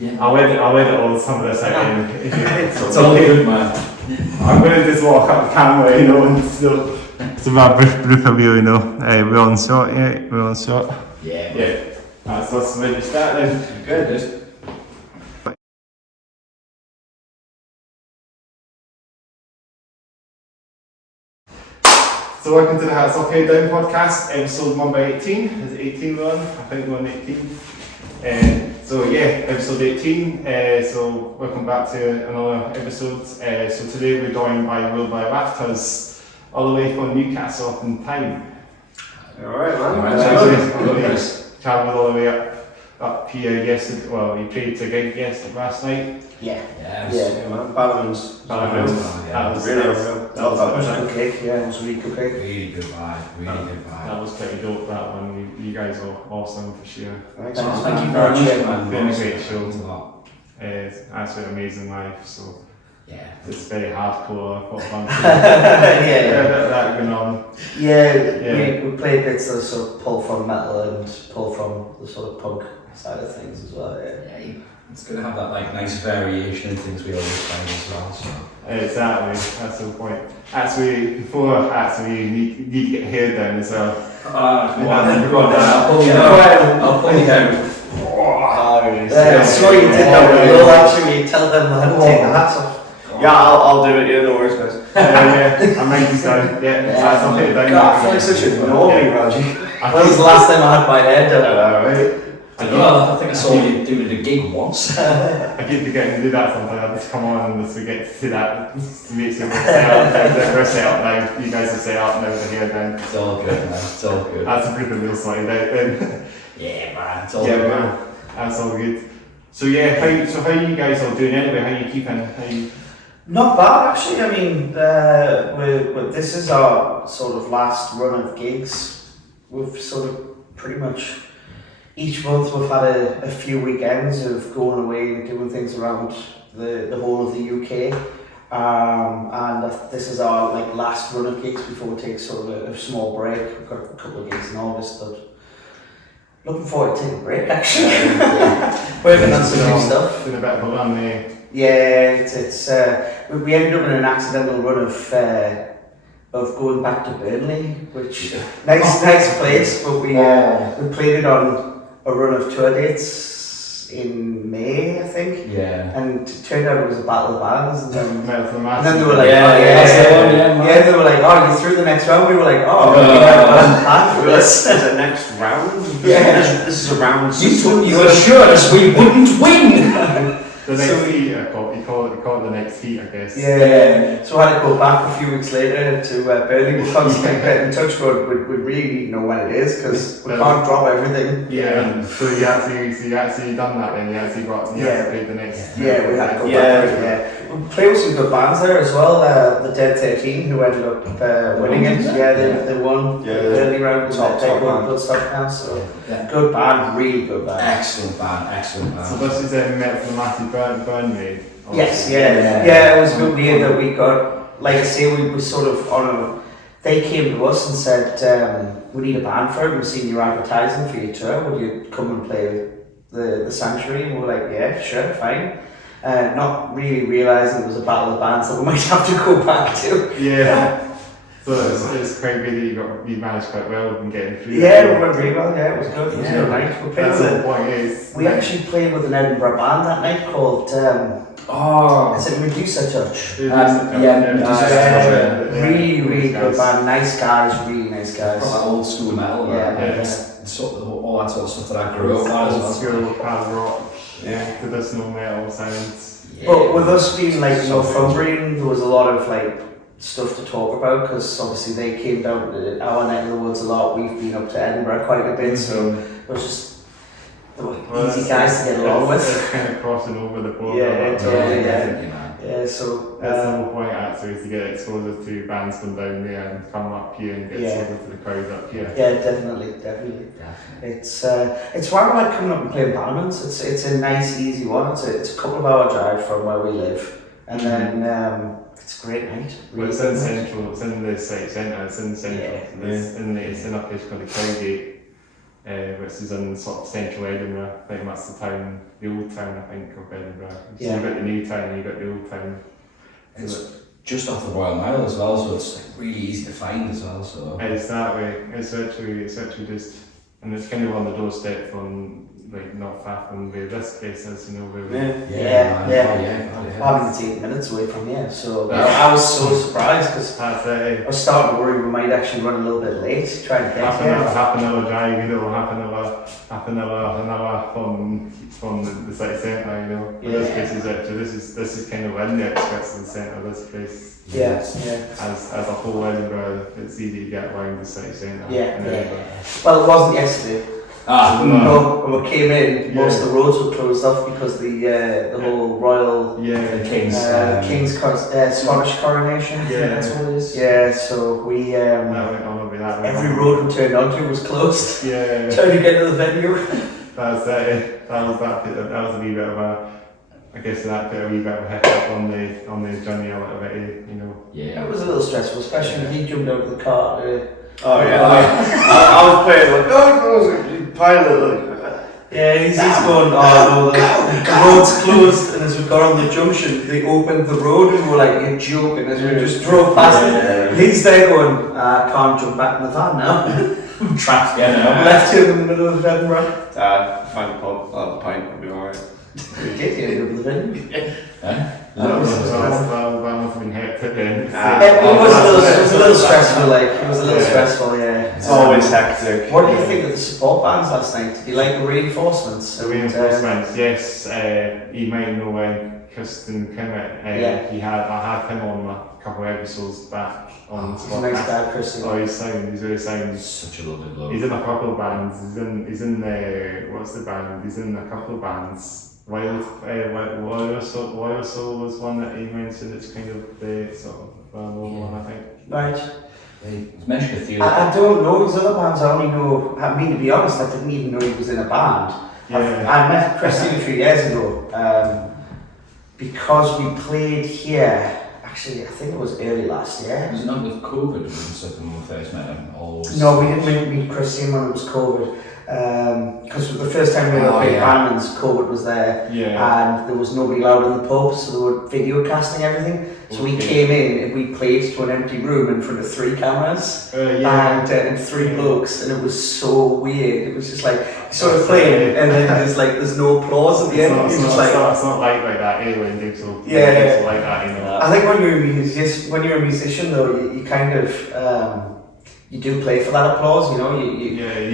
Yeah. I'll edit all some of this out in. It's all good, man. I'm going to just walk up the camera, you know, and still. It's a bad blooper reel, you know. We're on shot, yeah, we're on shot. Yeah. Yeah. Alright, so let's maybe start then. Good. So welcome to the Hats Off Head Down podcast, episode number 18. Is it 18 we're on? I think we're on 18. So yeah, episode 18. So welcome back to another episode. So today we're joined by Raptors, all the way from Newcastle in time. Alright, man. Travelled all the way up here yesterday. Well, you played a gig yesterday last night. Yeah, man. Balance. That was really real. That was a good gig. Yeah, it was a really good gig. Really good vibe. That was pretty dope. That one. You guys are awesome for sure. Thanks, Thank you very much, man. Been a great show. Thanks a lot. It's absolutely amazing live. So. Yeah. It's very hardcore pop punk. That going on. Yeah. We played bits that sort of pull from metal and pull from the sort of punk side of things as well. Yeah. It's good to have that like nice variation in things we always find as well. So. Exactly. That's the point. Actually, you need to get hair down as well. I'll pull you down. So you did that. You'll actually tell them how to take the hats off. Yeah, I'll do it. Yeah, no worries, guys. I might be down. That's I'll hit it down. God, I feel like such a normie, Roger. When was the last time I had my head down? Right? I think I saw you doing a gig once. I get to get to do that sometimes. I just come on and just get to see that. Just makes it we're set up now. You guys are set up now with the hair down. It's all good, man. It's all good. That's a pretty real slide out then. Yeah, man. It's all good. Man. That's all good. So yeah, how you guys all doing anyway? How you keeping? Not bad, actually. I mean, this is our sort of last run of gigs. We've sort of pretty much each month we've had a few weekends of going away and doing things around the whole of the UK. And this is our like last run of gigs before we take sort of a small break. We've got a couple of gigs in August, but looking forward to taking a break actually. Working on some new stuff. Been a bit of a run there. Yeah, it's we ended up in an accidental run of going back to Burnley, which nice place, but we played it on a run of tour dates in May, I think. Yeah. And it turned out it was a battle of bands, and then they were like, they were like, oh, you threw the next round. We were like, oh, we had a plan for this. The next round? Yeah. This is a round. You assured us we wouldn't win. The next heat, you call it the next heat, I guess. Yeah. So I had to go back a few weeks later to Burnley. We constantly get in touch, but we really need to know when it is because we can't drop everything. Yeah. So you actually done that then? You actually played the next. Yeah, we had to go back. Yeah. We played with some good bands there as well. The Dead 13, who ended up winning it. Yeah, they won the early round. Top band. Good stuff now. So good band, really good band. Excellent band. So this is met the massive burn made. Yes, it was a bit weird that we got, like I say, we were sort of on a, they came to us and said, we need a band for it, we've seen your advertising for your tour, would you come and play the Sanctuary? And we were like, yeah, sure, fine. Not really realising it was a battle of bands that we might have to go back to. Yeah. So it's quite good that you managed quite well in getting through. Yeah, we went really well, it was good. It was good night. We actually played with an Edinburgh band that night called is it Medusa Touch? Really good band, nice guys, really nice guys. Old school metal, all that sort of stuff that I grew up on. Old school hard rock, traditional metal sounds. But with us being like Northumbrian, there was a lot of like stuff to talk about because obviously they came down to our neck of the woods a lot. We've been up to Edinburgh quite a bit, so it was just easy guys to get along with. It's kind of crossing over the border. Yeah, so that's the whole point actually, is to get exposure to bands from down there and come up here and get exposure to the crowd up here. Yeah, definitely. It's why we like coming up and playing Parliaments. It's a nice, easy one. It's a couple of hour drive from where we live, and then it's a great night. Well, it's in central. It's in the city centre. It's in central. It's in a place called the Cowgate. which is in sort of central Edinburgh. I think that's the town, the old town, I think, of Edinburgh. So Yeah. you've got the new town and you've got the old town. It's just off the Royal Mile as well, so it's like really easy to find as well. So It's that way. It's actually just, and it's kind of on the doorstep from, like, not far from where this place is, you know, where we. Yeah. yeah. I'm 8 minutes away from here, so I was so surprised because That's I was starting to worry we might actually run a little bit late trying to get here. half an hour drive, you know, half an hour from the city centre, you know. But this place is actually, this is kind of in the outskirts of the centre, this place. Yeah. As a whole Edinburgh, it's easy to get around the city centre. Yeah, in yeah. Edinburgh. Well, it wasn't yesterday. No. When we came in, most of the roads were closed off because the whole royal King's Scottish coronation. I think that's what it is. Yeah, so we That went on over that way. every road we turned onto was closed. Yeah. Trying to get to the venue. That was a wee bit of a, I guess that bit a wee bit of a hiccup on the journey a little bit, you know. Yeah. It was a little stressful, especially when he jumped out of the car. Oh yeah, I was playing like, go, pilot, like. Yeah, he's going, oh no, the road's closed, and as we got on the junction, they opened the road, and we were like, you're joking, as we just drove past it. He's there going, I can't jump back in the van now. I'm trapped again now. Left him in the middle of Edinburgh. Find a pub, I'll have a pint, I'll be alright. We did get into the venue. That must have been hectic then. It was a little stressful, yeah. It's always hectic. What do you think of the support bands last night? Did you like the reinforcements? The reinforcements, yes. You might know when Kristen Kimmett, I had him on a couple of episodes back on the He's a nice podcast. guy, Kristen. Oh, he's really sound. Such a lovely bloke. He's in a couple of bands. He's in what's the band? He's in a couple of bands. Warrior Soul was one that he mentioned. It's kind of the sort of well-known one, I think. Right. He's mentioned a few. I don't know his other bands. I only know. I mean, to be honest, I didn't even know he was in a band. Yeah. I met Christine a few years ago because we played here. Actually, I think it was early last year. Was it not with COVID? It was something when we first met him. No, we didn't meet Christine when it was COVID. Because the first time we were playing bands, COVID was there, and there was nobody allowed in the pub, so they were video casting everything. So we came in and we played to an empty room in front of 3 cameras and 3 blokes, and it was so weird. It was just like sort of playing, and then there's no applause at the end. It's not like that anyway in gigs. Yeah. Like that, you know. I think when you're a musician though, you kind of you do play for that applause, you know.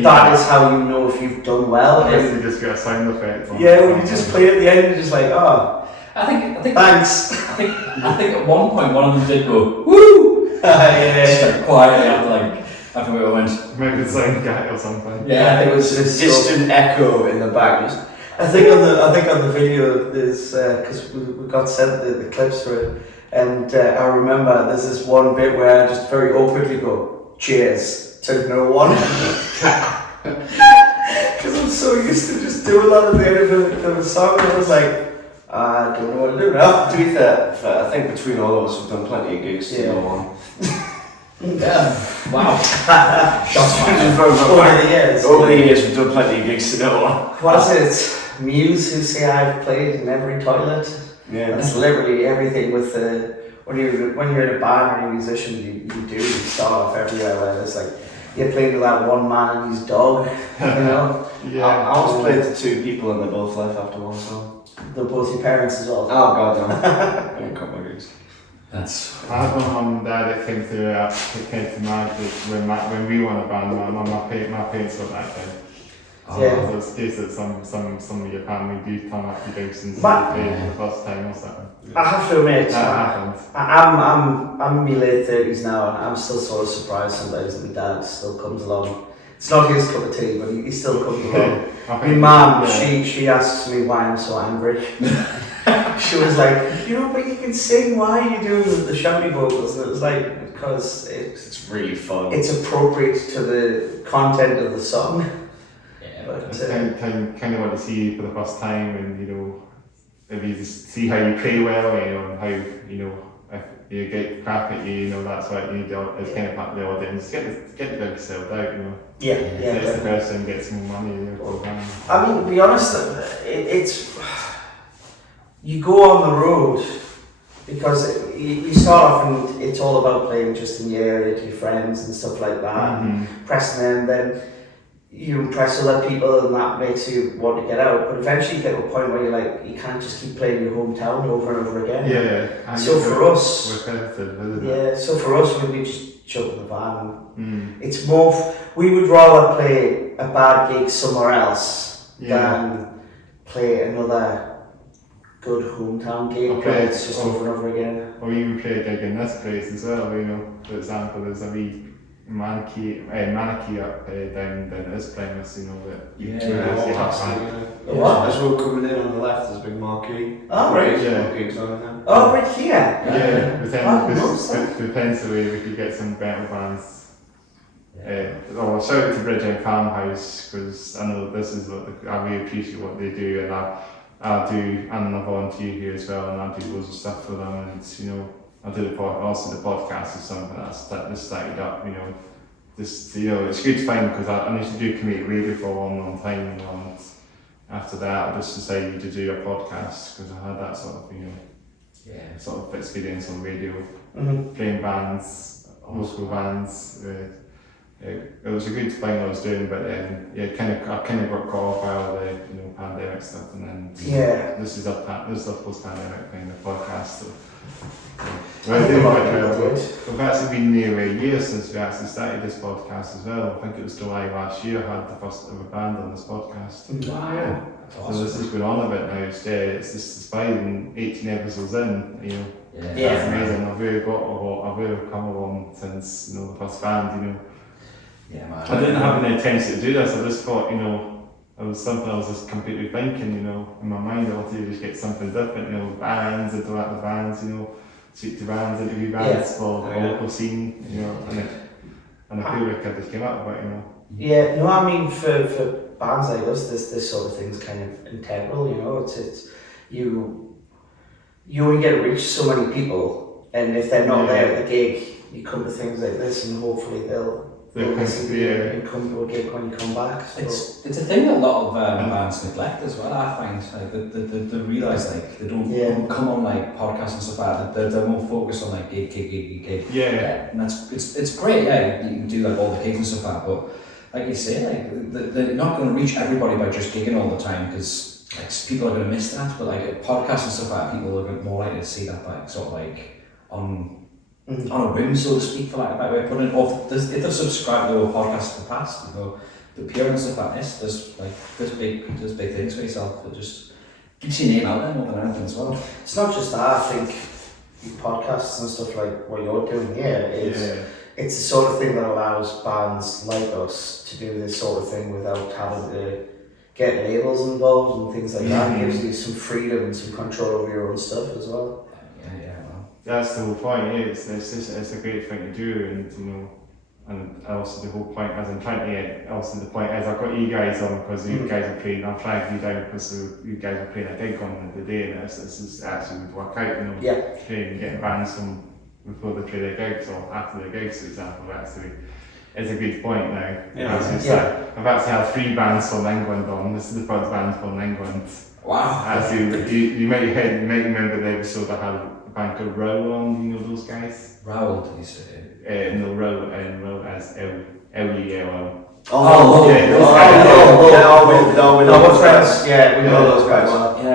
That is how you know if you've done well. I guess you just get a sound effect. When you just play at the end, you're just like, oh. I think. Thanks. I think at one point one of them did go woo. Just like quietly after we all went. Maybe it's sound guy or something. Yeah, it was just Distant echo in the back. Just. I think on the video there's because we got sent the clips for it, and I remember there's this one bit where I just very awkwardly go, cheers to no one. Because I'm so used to just doing that at the end of the song, and I was like, I don't know what to do now. To be fair, I think between all of us, we've done plenty of gigs to no one. Yeah. Wow. Over the years. Over the years, we've done plenty of gigs to no one. What is it? Muse who say I've played in every toilet. Yeah. That's literally everything with the. When you're in a band or a musician, you start off everywhere where it's like you're playing to that one man and his dog, you know. I was playing to 2 people and they both left after one song. They're both your parents as well. Oh god, no. I didn't cut my gigs. That's. I had my mum and dad that came to Magic when we won a band. My parents were back then. So it's case that some of your family do turn up to gigs and play for the first time or something. I have to admit, That happened. I'm in my late 30s now, and I'm still sort of surprised sometimes that my dad still comes along. It's not his cup of tea, but he still comes along. My mum, she asks me why I'm so angry. She was like, but you can sing, why are you doing the shanty vocals? And it was like, because It's really fun. it's appropriate to the content of the song. Yeah. But It's kind of want to see you for the first time, and if you just see how you play well, and how you get crap at you, that's what you need. It's kind of part of the audience. Get the gigs sold out, Yeah. It's the person gets more money. I mean, to be honest, it's you go on the road because you start off and it's all about playing just in your area to your friends and stuff like that, and pressing them. Then you impress other people, and that makes you want to get out. But eventually, you get to a point where you're like, you can't just keep playing your hometown over and over again. Yeah. So for us, So for us, we just jump in the van. It's more. We would rather play a bad gig somewhere else than play another good hometown gig. Okay. It's just over and over again. Or even play a gig in this place as well. For example, there's a wee mannequin up down at this premise. That you can actually have fun. What? As we're coming in on the left, there's a big marquee. Oh, right. Gigs on there. Oh, right here. But then depends the way we could get some better bands. Shout out to Bridge and Farmhouse, because I know this is I really appreciate what they do, and I'm a volunteer here as well, and I do loads of stuff for them, and I do the podcast is something that's started up, it's good to find, because I used to do community radio for a long time, and after that I just decided to do a podcast, because I had that sort of experience on radio, playing bands, local bands. It was a good thing I was doing, but then I kind of got caught off by all the pandemic stuff, and then this is a post-pandemic thing, the podcast. So we're doing quite well. We've actually been near a year since we actually started this podcast as well. I think it was July last year I had the first ever band on this podcast. Wow. So this has been on a bit now. It's just despite 18 episodes in, that's amazing. I've really come along since the first band, Yeah, man. I didn't have any intention to do this. I just thought, it was something I was just completely thinking, in my mind. I wanted to just get something different, bands, interact with bands, speak to bands, interview bands for the local scene, and I feel like I just came up with it, Yeah, no, I mean, for bands like us, this sort of thing's kind of integral, it's you only get to reach so many people, and if they're not there at the gig, you come to things like this, and hopefully they'll listen to you and come to a gig when you come back. So. It's a thing that a lot of bands neglect as well. I find they realise they don't come on podcasts and stuff like that. They're more focused on gig. Yeah. And it's great. Yeah, you can do all the gigs and stuff like that. But like you say, they're not going to reach everybody by just gigging all the time, because people are going to miss that. But podcasts and stuff like that, people are more likely to see that on a whim, so to speak, for a better way of putting it. Or if they've subscribed to a podcast in the past, the PR and stuff like this, there's big things for yourself that just keeps your name out there more than anything as well. It's not just that. I think podcasts and stuff like what you're doing here it's the sort of thing that allows bands like us to do this sort of thing without having to get labels involved and things like that. It gives you some freedom and some control over your own stuff as well. That's the whole point. It's a great thing to do, and also the whole point, as I'm trying to get, also the point is I've got you guys on because you guys are playing. I'm flagging you down because you guys are playing a gig on the day, and this is actually would work out. Playing, getting bands from before they play their gigs or after their gigs, for example. Actually, it's a good point now. I've actually had 3 bands from England on. This is the first band from England. Wow. You might remember the episode I had. Band called Row on, those guys? Row, did you say? No, Row as L-E-L-O. We know those guys. Yeah,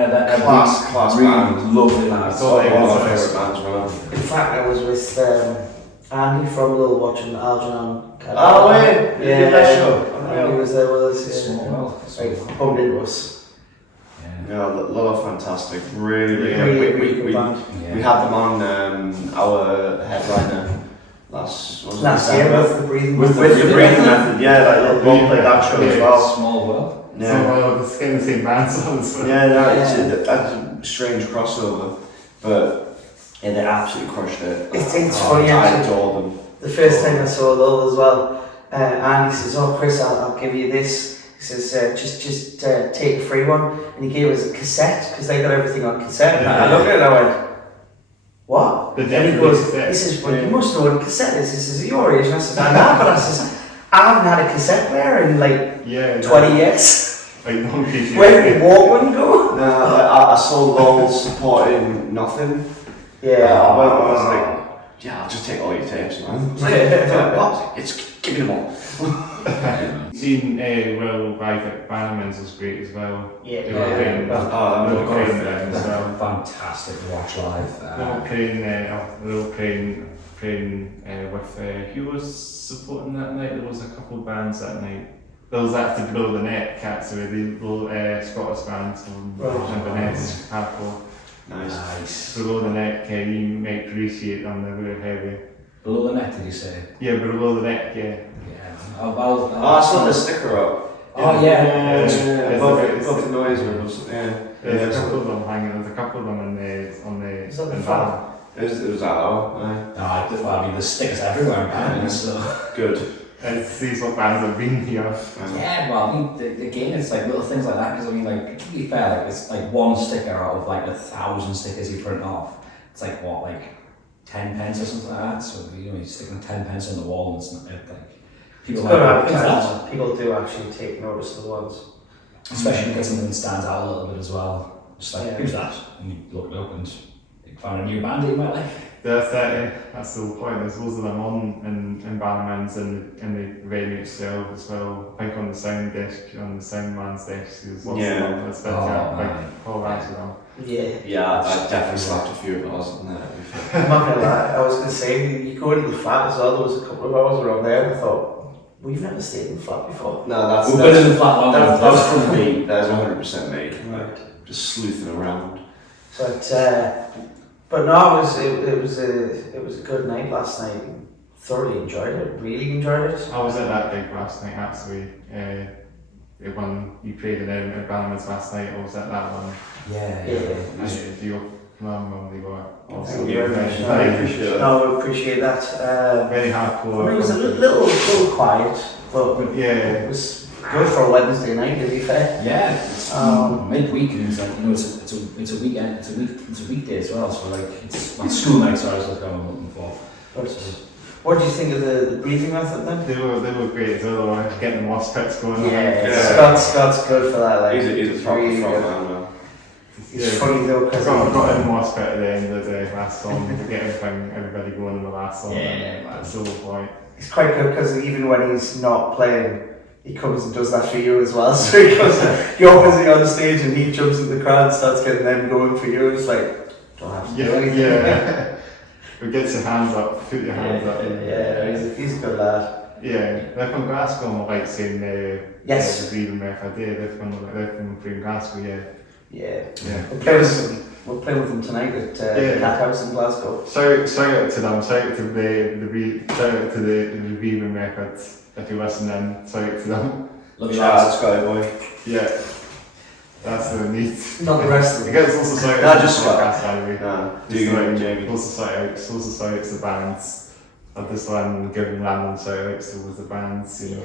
that class really band. Lovely lads. One of my favourite bands, man. In fact, I was with Andy from Lil watching Algernon. Oh, yeah, sure. He was there with us. Small world. Bumped into us. Yeah, a lot of fantastic, really good band. We had them on our headliner last year with the breathing method. Rob played that show as well. Small world. Yeah. So it's kind of the same band songs. That's a strange crossover, but they absolutely crushed it. It's funny I actually. adore them. The first time I saw Love as well, Andy says, "Oh, Chris, I'll give you this." He says, just take a free one. And he gave us a cassette, because they got everything on cassette. And I looked at it and I went, what? The And he definite goes, cassette. he says, well, you must know what a cassette is. He says, at your age. And I says, I know, but I says, I haven't had a cassette player in like Yeah. 20 years. Like non-PG. Where did Walkman go? Nah, I sold all supporting nothing. Yeah. I was like, yeah, I'll just take all your tapes, man. What? It's give me them all. Seen Will live at Bannerman's was great as well. Yeah. They were playing, Oh, they were playing there as well. Fantastic to watch live. They were playing with who was supporting that night. There was a couple of bands that night. There was actually Below the Net, Cats, the little Scottish band from Inverness, hardcore. Nice. Below the Net, you might appreciate them, they're really heavy. Below the Net, did you say? Yeah, Below the Net, yeah. Yeah. Oh, I saw the sticker up. Oh yeah. Above the noise room or something. Yeah. There's a couple of them hanging. There's a couple of them on the Is that the in fan? It was that low. No, I mean, there's stickers everywhere in Canada, so. Good. And these what bands have been here. Yeah, well, I mean, again, it's like little things like that, because I mean, like, to be fair, like, it's like one sticker out of like 1,000 stickers you print off. It's like, what, like 10 pence or something like that? So, you know, you're sticking 10 pence on the wall and it's not like, people It's good like, "What's advertising. People do actually take notice of the ones. that?" Especially if you get something that stands out a little bit as well. Just like, Yeah. who's that? And you look it up and you find a new band that you might like. That's the whole point. There's loads of them on in Bannerman's and the venue itself as well. I think on the sound desk, on the sound man's desk, there's lots of them. That's Oh, like man. whole range of them. Yeah. Yeah, I definitely slapped a few of ours on there. I'm not gonna lie, I was gonna say, you go into the flat as well, there was a couple of hours around there and I thought, we've never stayed in the flat before. No, that's We've been in the flat longer than that was from me. That was 100% me. Right. Just sleuthing around. But no, it was a good night last night. Thoroughly enjoyed it. Really enjoyed it. I was at that gig last night actually. When you played in Bannerman's last night, I was at that one. Yeah. You normally were also Thank you very much. very, I very, appreciate it. No, I appreciate that. very I hardcore. mean, it was a little quiet, but Yeah. it was good for a Wednesday night. To be fair. Yeah, it's midweek and it's like, you know, it's a weekend, it's a weekday as well, so like, it's well, school nights are what I'm looking for. But what do you think of the breathing method then? They were great as well. They were getting the mosh pits going on. Scott's good for that. Like, He's a proper really front good. man, though. It's funny though, I because got in the mosh pit at the end of the last song to get everybody going in the last song. Yeah, That's the whole point. it's quite good because even when he's not playing, he comes and does that for you as well. So he goes, you're busy on the stage and he jumps in the crowd and starts getting them going for you. It's like, don't have to do anything. Yeah. Who gets your hands up, put your hands up. Yeah, he's a good lad. Yeah, they're from Glasgow, and like saying Yes. the Breathing Method. Yeah, they're from Glasgow, yeah. Yeah. Yeah. We're playing with them tonight at the Cat House in Glasgow. Shout out to them, shout out to the Breathing Method. If you're listening, shout out to them. Love you Shout lads. out Sky Boy. Yeah. That's the neat. Not the rest of It them. gets also shout No, out to just the Scott. podcast anyway. Nah, do Just you, like, Jamie? also shout out to the bands. I've just giving random shout outs towards the bands, you know.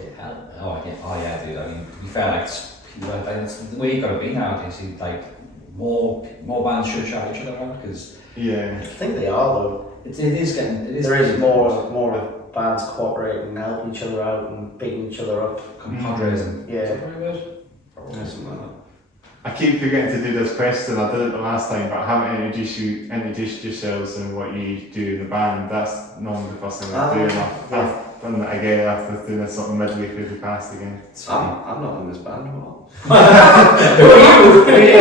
Oh yeah, dude. I mean, to be fair, like, it's the way you gotta be nowadays. You like more bands should shout each other out because Yeah. I think they are though. it is getting. It is There is getting more bands cooperating and helping each other out and bigging each other up. compadres and Yeah. is that the right word? Yeah, something like that. I keep forgetting to do this question. I did it the last time, but I haven't introduced yourselves and what you do in the band. That's normally the first thing I do. And I've done that again after doing this sort of midway through the past again. It's funny. I'm not in this band at all. Who are you?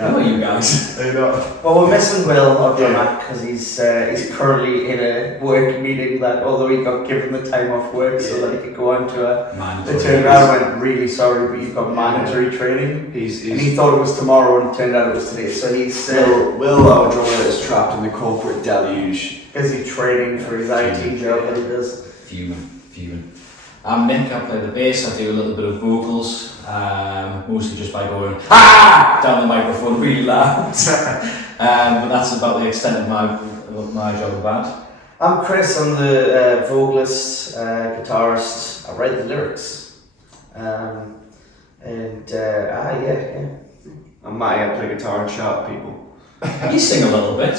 Who are you guys? Are you not? Well, we're missing Will or Matt because he's currently in a work meeting that although he got given the time off work so that he could go on to they turned around and went, really sorry, but you've got mandatory training. And he thought it was tomorrow and it turned out it was today. So he's Will, our drummer, is trapped in the corporate deluge. busy training for his IT job that he does. Fuming. I'm Nick, I play the bass, I do a little bit of vocals, mostly just by going down the microphone really loud. But that's about the extent of my job in band. I'm Chris, I'm the vocalist, guitarist, I write the lyrics. Yeah. I'm Matty, I play guitar and shout at people. You sing a little bit.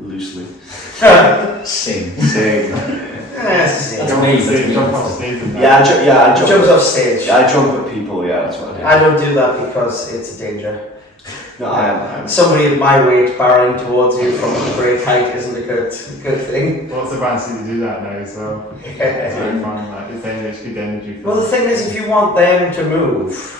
loosely. Sing. Sing. That's me. Jump off stage and that. I jump. Jumps off stage. I jump at people. Yeah, that's what I do. I don't do that because it's a danger. No, I am. Somebody at my weight barreling towards you from a great height isn't a good thing. Lots of bands seem to do that now, so it's very fun. Like, it's good energy. Well, the thing is, if you want them to move,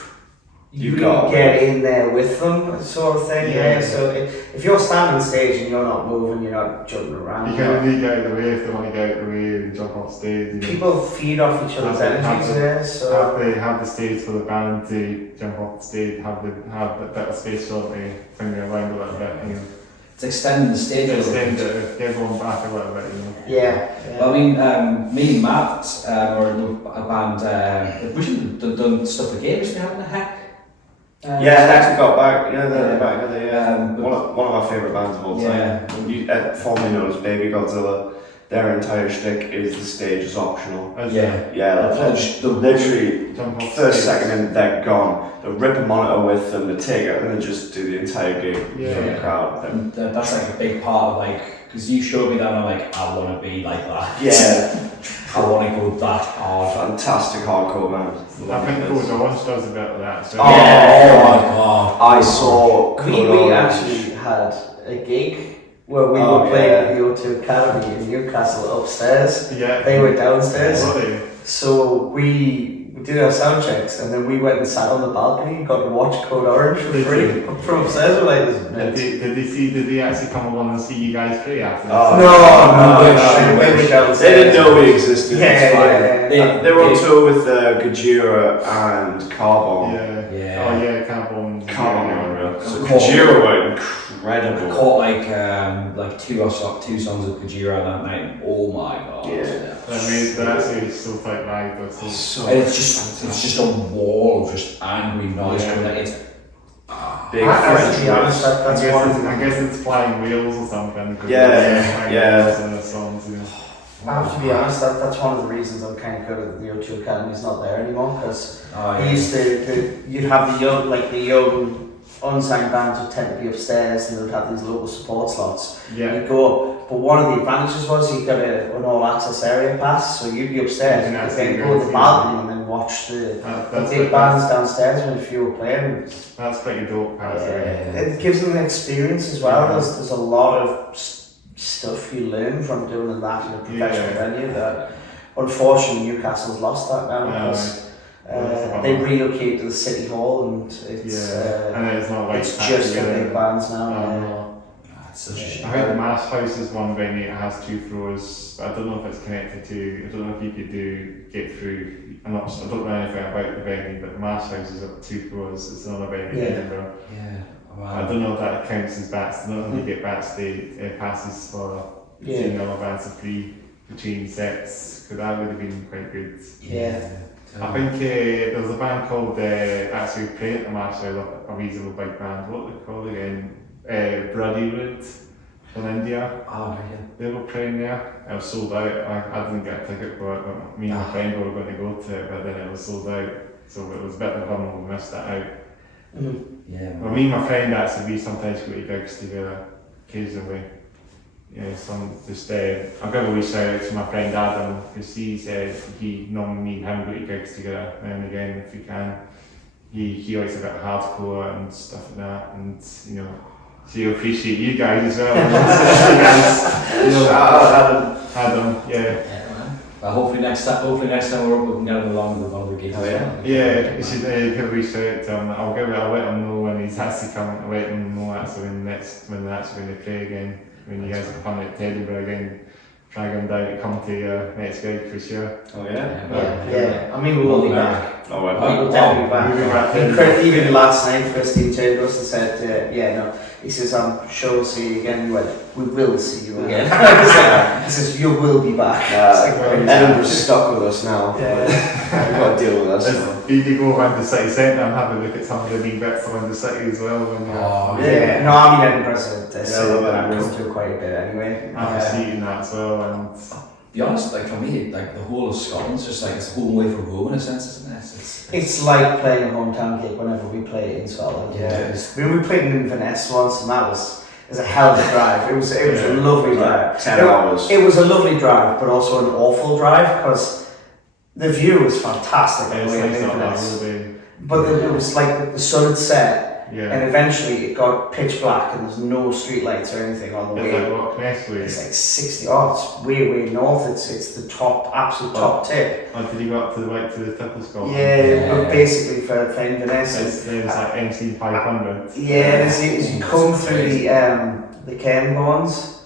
you got get in there with them, sort of thing. Yeah. So if you're standing stage and you're not moving, you're not jumping around. You can only get out of the way if they want to get out of the way and jump off stage. You know. People feed off each other's energies there, so Have the stage for the band to jump off the stage, have a bit of space for them to finger around a little bit, you know. It's extending the stage a little Extend bit. it, get everyone back a little bit, you know. yeah. Well, I mean, me and Matt, or a band, we've done stuff with games, we haven't a heck. Yeah, they actually got back. Yeah, they're Yeah. back. One of our favourite bands of all time. Formerly known as Baby Godzilla. Their entire shtick is the stage is optional. Yeah. Yeah, Just the literally Jump off first stage. second and they're gone. They'll rip a monitor with them, they take it, and they just do the entire gig for the crowd. And that's like a big part of like, because you showed me that and I'm like, I want to be like that. Yeah, I want to go that hard. fantastic hardcore band. I think Code Orange does a bit of that. So Oh my god. I saw We Code Orange. actually had a gig where we Oh, were playing yeah. at the O2 Academy in Newcastle upstairs. yeah. They were downstairs. Really? So we did our sound checks and then we went and sat on the balcony and got to watch Code Orange for free from upstairs. We're like, this is nuts. Did they actually come along and see you guys play after? Oh, No, we were downstairs. They didn't know we existed. Yeah, it's fine. yeah. They were on tour with Gojira and Carbon. Yeah. Yeah. Oh yeah, Carbon. Carbon, so Cool. Gojira were I incredible. caught like two songs of Gojira that night. Oh my god. Yeah. They're actually still quite live, but still. So And it's just a wall of just angry noise Yeah. coming out. It's big To French be honest, whips. that's one. I guess it's Flying Wheels or something. Yeah. Wheels in the songs, you know. I have to be honest, that's one of the reasons I'm kind of good that the O2 Academy's not there anymore, because we used to, you'd have the young unsigned bands would tend to be upstairs and they would have these local support slots. Yeah. You'd go up, but one of the advantages was you got an all access area pass, so you'd be upstairs, You you can could actually then go go to and the see balcony and then watch the That's big bands downstairs when if you were playing. That's pretty dope. It gives them the experience as well. Yeah. There's a lot of stuff you learn from doing that in a professional venue that unfortunately Newcastle's lost that now because they relocated to the City Hall and it's and it's not like it's packed just for together. big bands now. it's such a shame. I think the Mash House is one venue. It has 2 floors. I don't know if it's connected to. I don't know if you could get through. I don't know anything about the venue, but the Mash House is up 2 floors. It's another venue in Edinburgh. Yeah. I don't know if that counts as backs. I don't know if you get backstage passes for seeing other bands for free between sets. Because that would have been quite good. I think there was a band called actually playing at the Mash House, a reasonable big band. What were they called again? Brotherhood from India. Oh, yeah. They were playing there. It was sold out. I didn't get a ticket for it, but me and my friend were going to go to it, but then it was sold out. So it was a bit of a bummer we missed that out. Yeah. Well, me and my friend actually, we sometimes go to gigs together, occasionally. You know, I'll give a wee shout out to my friend Adam, because he said he normally me and him go to gigs together now and again if we can. He likes a bit of hardcore and stuff like that, and you know, so you appreciate you guys as well. Adam, yeah. Well, hopefully next time we're up, we can get him along with one of the gigs. Yeah, you should give a wee shout out to him. I'll let him know when he's actually coming. I'll let him know actually when they're actually going to play again. When you guys are coming to Edinburgh again, try him down to come to your next gig for sure. Oh yeah? Yeah. I mean, we will be back. Oh, well. We'll definitely be back. We'll be back. Even last night, Christine turned to us and said, he says, I'm sure we'll see you again. We went, we will see you again. He says, you will be back. Edinburgh's stuck with us now. Yeah. We've got to deal with us now. You can go around the city centre and have a look at some of the wee bits around the city as well. When Yeah, no, I mean, Edinburgh's a city that I've Edinburgh. come to quite a bit anyway. Have a seat in that as well. And Be honest, like for me, like the whole of Scotland's just like it's home away from home in a sense, isn't it? It's like playing a hometown gig whenever we play in Scotland. Yeah. We played in Inverness once, and was a hell of a drive. It was a lovely drive. 10 hours. It was a lovely drive, but also an awful drive because the view was fantastic. It was nice out there, but it was like the sun had set, yeah. and eventually it got pitch black, and there's no street lights or anything on the way. It's like 60. Oh, it's way north. It's the top, absolute top tip. Oh, did you go up to the tip of Scotland? Yeah, basically for Inverness. It's like MC 500. Yeah, as you come through the Cairngorms,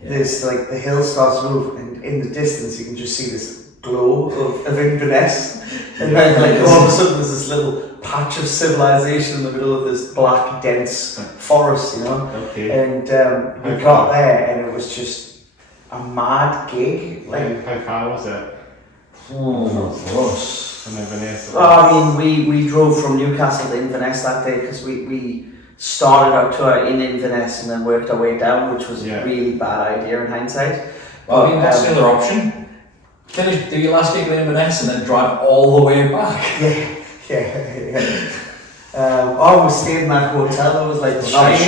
there's like the hill starts to move, and in the distance you can just see this glow of Inverness, and then like all of a sudden there's this little patch of civilization in the middle of this black dense forest, you know. Okay. And we got there, and it was just a mad gig. Like, how far was it? Close. From Inverness. I mean, we drove from Newcastle to Inverness that day because we started our tour in Inverness and then worked our way down, which was a really bad idea in hindsight. Well, I mean, that's the other option. Finish, do your last gig in Inverness and then drive all the way back. Yeah. We stayed in that hotel. I was like Shiny.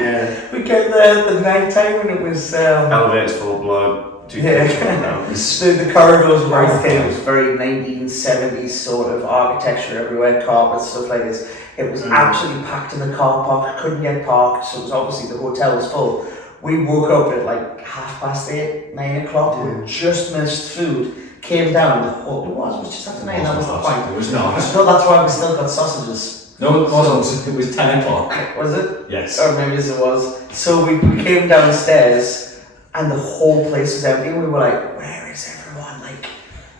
Yeah. We came there at the night time and it was Elevators full of blood. The corridors were very thin. It was very 1970s sort of architecture everywhere, carpets, stuff like this. It was absolutely packed in the car park. Couldn't get parked, so it was obviously the hotel was full. We woke up at like 8:30, 9 o'clock. We just missed food. Came down. It was just after 9. That was the point. It was not. No, that's why we still got sausages. No, it wasn't. It was 10 o'clock. Was it? Yes. Or maybe it was. So we came downstairs, and the whole place was empty. We were like, "Where is everyone?" Like,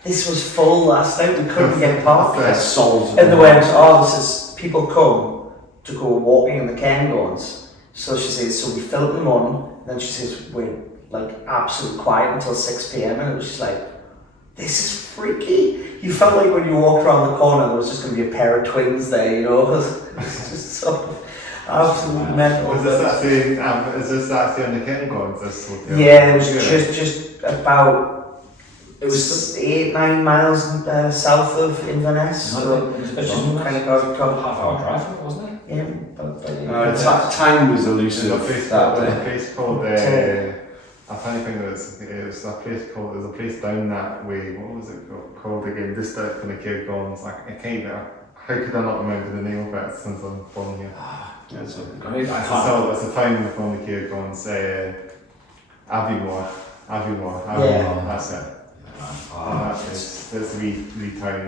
this was full last night. We couldn't get parked. And they went, "Oh, this is people come to go walking in the Cairngorms." So she says, so we filled them on, and then she says, we're like absolute quiet until 6 p.m. and it was just like, this is freaky. You felt like when you walked around the corner there was just going to be a pair of twins there, you know. It was just sort of absolute mental. Is this actually on the Cairngorms, this hotel? Yeah, it was just about, it was 8-9 miles south of Inverness. So it was just kind of got half-hour drive, wasn't it? Yeah, time was elusive. There's a place called I'm trying to think it was a place called, there's a place down that way, what was it called again, just out from the Cairngorms, how could I not remember the name of it since I'm from here? It's a town from the Cairngorms, Aviemore, that's it. That's a wee town,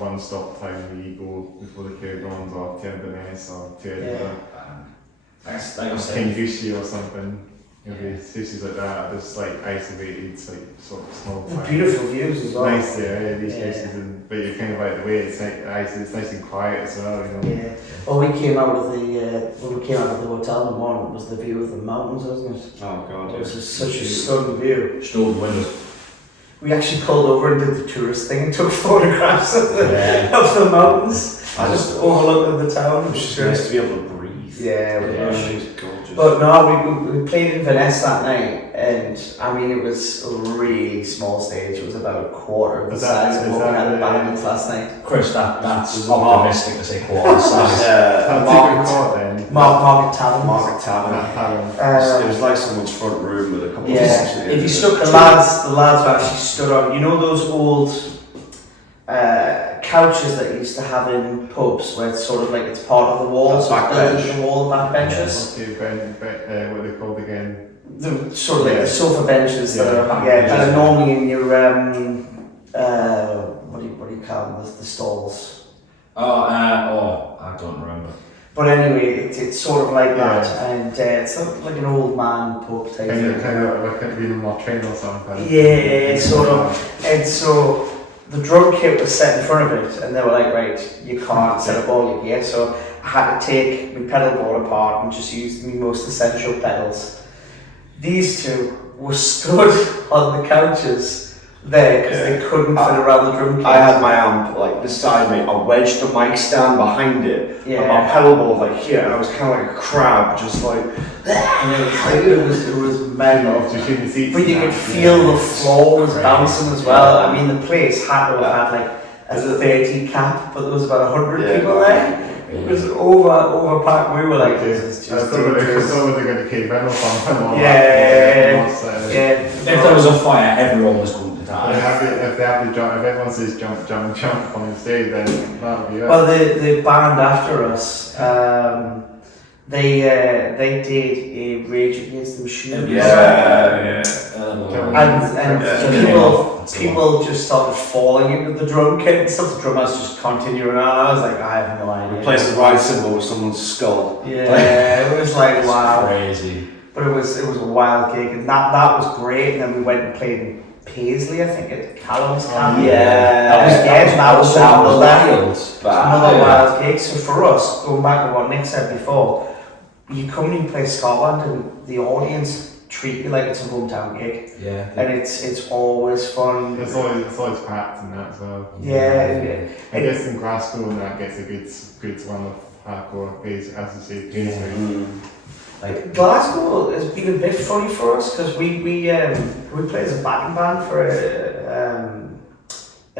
one stop town we go before the Cairngorms or to Inverness or to Edinburgh. Like I said, Kingushi or something. Places like that, just like isolated, like sort of small town. Beautiful views as well. Nice there, these places, but you're kind of like the way it's nice and quiet as well, you know. Yeah. Well, we came out of the hotel in the morning. It was the view of the mountains, wasn't it? Oh god, it was just such a stunning view. Just opened the windows. We actually pulled over and did the tourist thing and took photographs of the mountains. I just overlooking the town. It was just nice to be able to breathe. Yeah, it was gorgeous. But no, we played in Inverness that night, and I mean it was a really small stage. It was about a quarter of the size of what we had at Ballyman's last night. Chris, that's optimistic to say quarter the size. Market Tavern. It was like someone's front room with a couple of seats. If you stuck the lads actually stood on. You know those old couches that you used to have in pubs, where it's sort of like it's part of the wall, so the wall back benches. What are they called again? The sort of like the sofa benches that are normally in your what do you call them? The stalls. I don't remember. But anyway, it's sort of like that, and it's sort of like an old man pub type. Kind of like a real Motrain or something. Yeah, sort of. And so the drum kit was set in front of it, and they were like, right, you can't set up all your gear. So I had to take my pedal board apart and just use my most essential pedals. These two were stood on the couches there because they couldn't fit around the drum kit. I had my amp like beside me, I wedged the mic stand behind it, and my pedal board like here, and I was kind of like a crab, just like. And it was mental. But you could feel the floor was bouncing as well. I mean, the place had to have had like a 30 cap, but there was about 100 people there. It was overpacked. We were like, this is I just thought dangerous. they were going to keep Venom from all Yeah. that. If there was a fire, everyone was going to die. If they have the jump, if everyone says jump on stage, then that'll be it. Well, the band after us, they did a Rage Against the Machine. Yeah. And people just started falling into the drum kit and stuff. The drummers just continuing on. I was like, I have no idea. Replace the ride cymbal with someone's skull. Yeah, it was like wow. Crazy. But it was a wild gig, and that was great. And then we went and played in Paisley, I think, at Callum's camp. That was another wild gig. So for us, going back to what Nick said before, you come and you play Scotland, and the audience treat you like it's a hometown gig. Yeah. And it's always fun. It's always packed and that as well. Yeah. I guess in Glasgow and that gets a good one of hardcore bass, as you say, Paisley. Like Glasgow has been a bit funny for us because we play as a backing band for a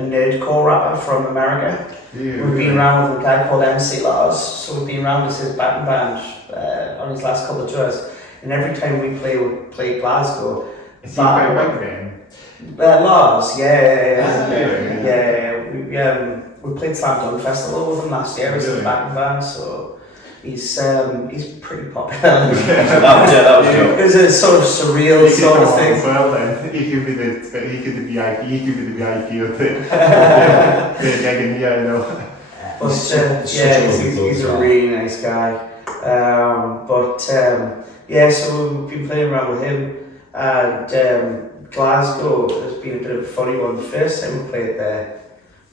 nerdcore rapper from America. Yeah, We've been around with a guy called MC Lars, so we've been around as his backing band on his last couple of tours. And every time we play Glasgow, Is he quite big then? Lars, yeah. We played Slam Dunk Festival with him last year as a backing band, so. He's pretty popular. That was dope. It's a sort of surreal sort of thing. Well then, he could be the VIP of the gig in here, you know. But he's a really nice guy. So we've been playing around with him, and Glasgow has been a bit of a funny one. The first time we played there,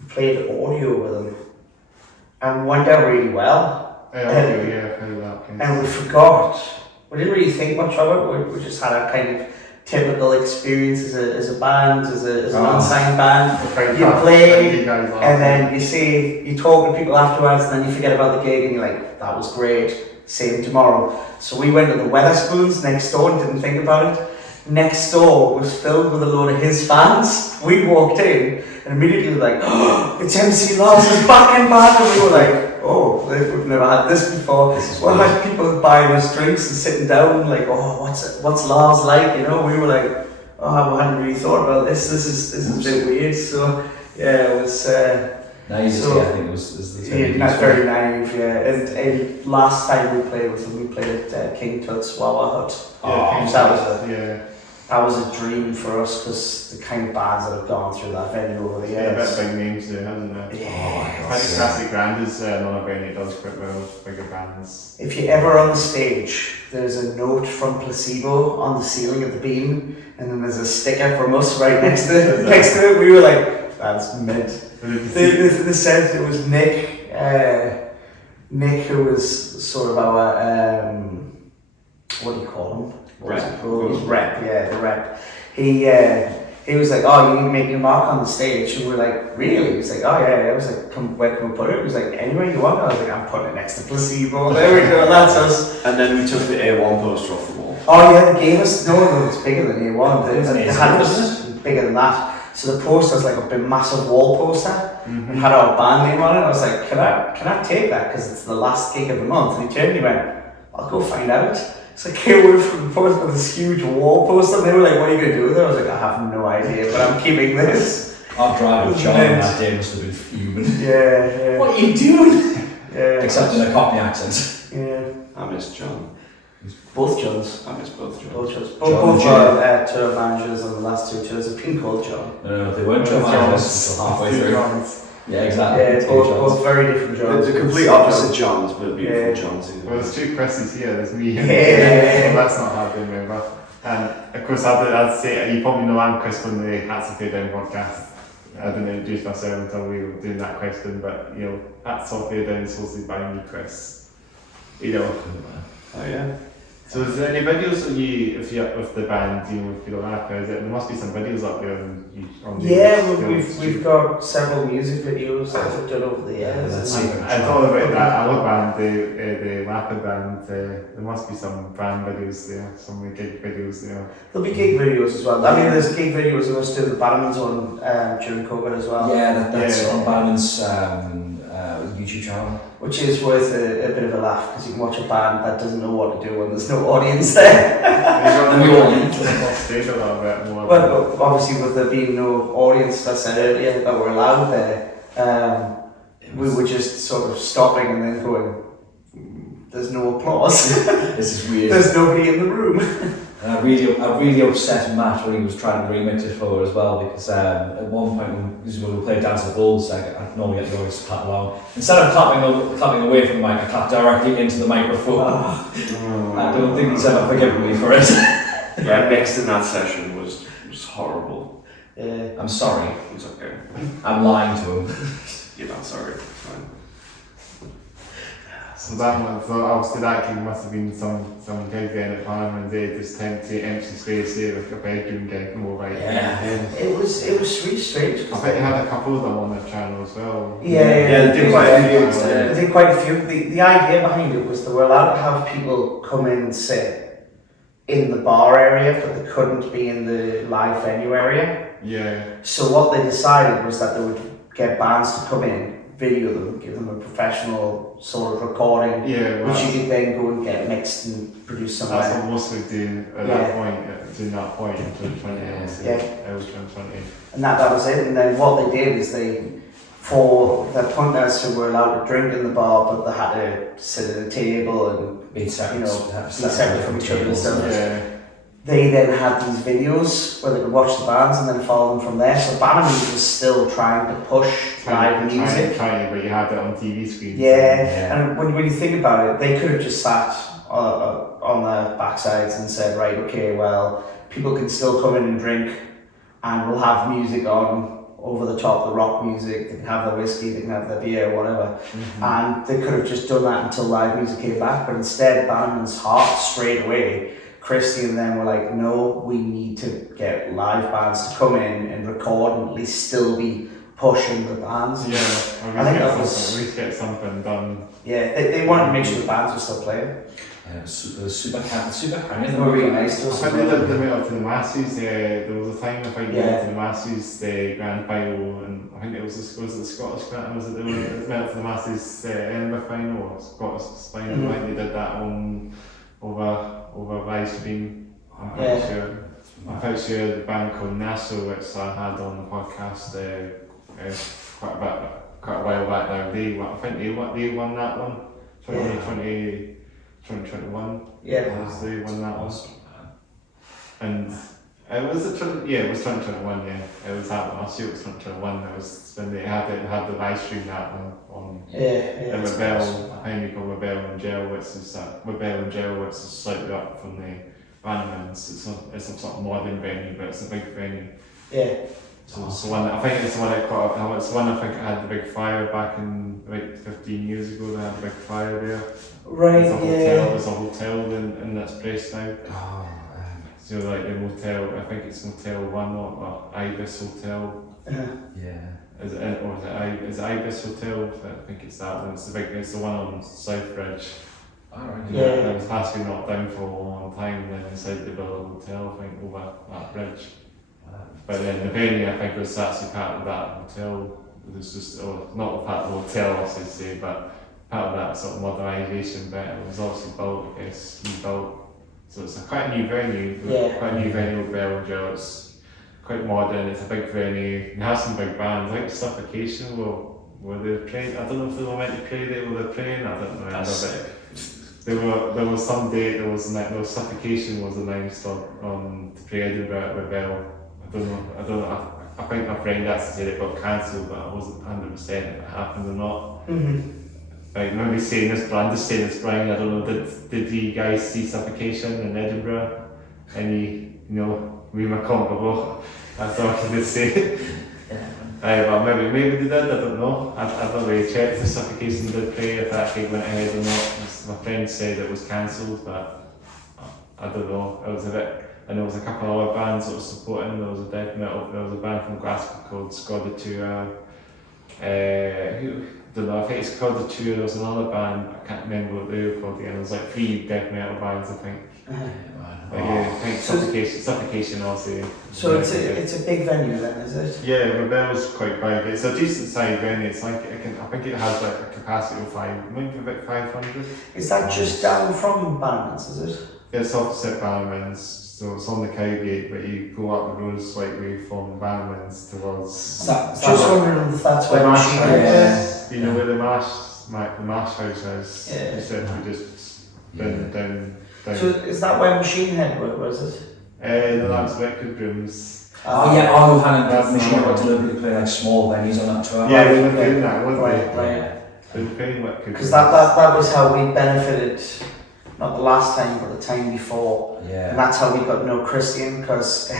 we played audio with him, and went down really well. And we forgot. We didn't really think much of it. We just had a kind of typical experience as a band, as an unsigned band. You play, and then you talk to people afterwards, and then you forget about the gig, and you're like, that was great. Same tomorrow. So we went to the Wetherspoons next door and didn't think about it. Next door was filled with a load of his fans. We walked in and immediately were like, oh, it's MC Lars' backing band, and we were like, oh, we've never had this before. We had people buying us drinks and sitting down like, oh, what's Lars like? You know, we were like, oh, I hadn't really thought about this. This is a bit weird. So yeah, it was. Naivety, I think was the term. That's very naive, yeah. And last time we played with him, we played at King Tut's Wawa Hut. That was a dream for us because the kind of bands that have gone through that venue over the years. Yeah, big names there, hasn't there? Yeah. I think Classic Grand is not a venue that does quite well with bigger bands. If you're ever on the stage, there's a note from Placebo on the ceiling of the beam, and then there's a sticker from us right next to it. We were like, that's mint. They said it was Nick. Nick, who was sort of our what do you call him? Rep. The rep. He was like, oh, you need to make your mark on the stage. And we're like, really? He was like, oh yeah. I was like, where can we put it? He was like, anywhere you want. I was like, I'm putting it next to Placebo. There we go, that's us. And then we took the A1 poster off the wall. Oh yeah, they gave us, no, it's bigger than A1. They had us bigger than that. So the poster's like a big massive wall poster. And had our band name on it. I was like, can I take that? Because it's the last gig of the month. And he turned and he went, I'll go find out. So I came away from the post with this huge wall poster, and they were like, what are you going to do with it? I was like, I have no idea, but I'm keeping this. Our driver John that day must have been fuming. Yeah. What are you doing? Yeah. Except in a Cockney accent. Yeah. I miss John. Both Johns. I miss both Johns. Both Johns. Both tour managers on the last two tours have been called John. No, they weren't tour managers until halfway through. Yeah, exactly. Yeah, both very different Johns. The complete opposite Johns, but beautiful Johns. Well, there's two Chris's here, there's me and yeah. So that's not hard to remember. And of course, I'd say, you probably know I'm Chris from the Hats Off Your Down podcast. I didn't introduce myself until we were doing that question, but you know, Hats Off Your Down is hosted by me, Chris. You know. Oh yeah. So is there any videos of the band, you know, if you're a rapper, there must be some videos up there on we've got several music videos that we've done over the years. I thought about that other band, the rapper band, there must be some band videos there, some gig videos there. There'll be gig videos as well. I mean, there's gig videos of us doing the Bannerman's on during COVID as well. Yeah, that's on Bannerman's YouTube channel. Which is worth a bit of a laugh because you can watch a band that doesn't know what to do when there's no audience there. And we all leave. Stage a little bit more. Well, obviously with there being no audience, as I said earlier, that were allowed there, we were just sort of stopping and then going, there's no applause. This is weird. There's nobody in the room. And I really upset Matt when he was trying to remix it for as well, because at one point when we played Dance of Bulls, I normally get the audience to clap along. Instead of clapping away from the mic, I clapped directly into the microphone. I don't think he's ever forgiven me for it. Yeah, mixed in that session was horrible. I'm sorry. It's okay. I'm lying to him. You're not sorry. It's fine. So obviously that gig must have been some gig then at Parliament. They just tend to empty space there like a bedroom gig more right. Yeah. It was really strange. I think they had a couple of them on their channel as well. Yeah, they did quite a few. They did quite a few. The idea behind it was they were allowed to have people come in and sit in the bar area, but they couldn't be in the live venue area. Yeah. So what they decided was that they would get bands to come in, video them, give them a professional sort of recording, which you could then go and get mixed and produce somewhere. That's what most would do at that point, during that point in 2020. Yeah. It was 2020. And that was it. And then what they did is for the punters who were allowed to drink in the bar, but they had to sit at a table and Be separate, be separate from each other and stuff. Yeah. They then had these videos where they could watch the bands and then follow them from there. So Bannerman was still trying to push live music. Trying, but you had it on TV screens. Yeah, and when you think about it, they could have just sat on their backsides and said, right, okay, well, people can still come in and drink and we'll have music on over the top, the rock music, they can have their whiskey, they can have their beer, whatever. And they could have just done that until live music came back, but instead Bannerman's heart straight away, Christy and them were like, no, we need to get live bands to come in and record and at least still be pushing the bands. Yeah, I think that was... At least get something done. Yeah, they wanted to make sure the bands were still playing. It was super kind. They were really nice to us. I think they did the Metal to the Masses. There was a time I think Yeah. Metal to the Masses, the grand final, and I think it was the Scottish grand, was it the Metal to the Masses Edinburgh final or Scottish final? I think they did that over live stream. I'm pretty sure the band called Nassau, which I had on the podcast quite a while back now, I think they won that one, 2021. Yeah. They won that one. And it was 2021, yeah. It was that one. I assume it was 2021. It was when they had the live stream that one on with Belle, I think we call Belle Angele, which is slightly up from the Vandermans. It's a sort of modern venue, but it's a big venue. Yeah. So it's the one I think it's the one that it's the one I think it had the big fire back in like 15 years ago. They had a big fire there. Right. There's a hotel in this place now. Oh, So like the motel, I think it's Motel 1 or Ibis Hotel. yeah. Is it Ibis Hotel? I think it's that one. It's the one on Southbridge. Alright. Yeah. It was past been knocked down for a long time, and then they decided to build a hotel, I think, over that bridge. But then the venue, I think, was actually part of that hotel. It was just, not part of the hotel, I should say, but part of that sort of modernisation bit. It was obviously built, rebuilt. So it's quite a new venue, quite a new venue with Belle Angele. It's quite modern, it's a big venue. It has some big bands, I think Suffocation were they playing? I don't know if they were meant to play there, were they playing? I don't know. That's sick. There was some date, there was Suffocation was announced on to play Edinburgh with Belle. I don't know. I think my friend actually said it got cancelled, but I wasn't 100% if it happened or not. Like maybe saying this, but I'm just saying this, Brian. I don't know. Did you guys see Suffocation in Edinburgh? Any, remarkable? That's all I can say. Well, maybe they did. I don't know. I've not really checked if Suffocation did play, if that gig went ahead or not. My friend said it was cancelled, but I don't know. It was a bit. And there was a couple of other bands that were supporting. There was a death metal. There was a band from Glasgow called Skoda 2. don't know, I think it's called The Tour. There was another band, I can't remember what they were called again. There was like 3 death metal bands, I think. Like, yeah, I think Suffocation also. So it's a big venue then, is it? Yeah, Rebel's quite big. It's a decent sized venue. It's like I think it has like a capacity of 5, maybe about 500. Is that just down from Barnum's, is it? It's opposite Bannerman's, so it's on the Cowgate, but you go up the road slightly from Bannerman's towards Just wondering if that's the where Mash Machine House. Head You know where the Mash House is? Yeah. You said we just been down. So is that where Machine Head was it? No, that's Liquid Rooms. Oh yeah, oh, Hannah That's Machine the were one. deliberately playing like small venues on that tour. Yeah, they were doing that, weren't Right, they? right. They were playing Liquid Because Rooms. that was how we benefited, not the last time, but the time before. And Yeah. that's how we got to know Christian, because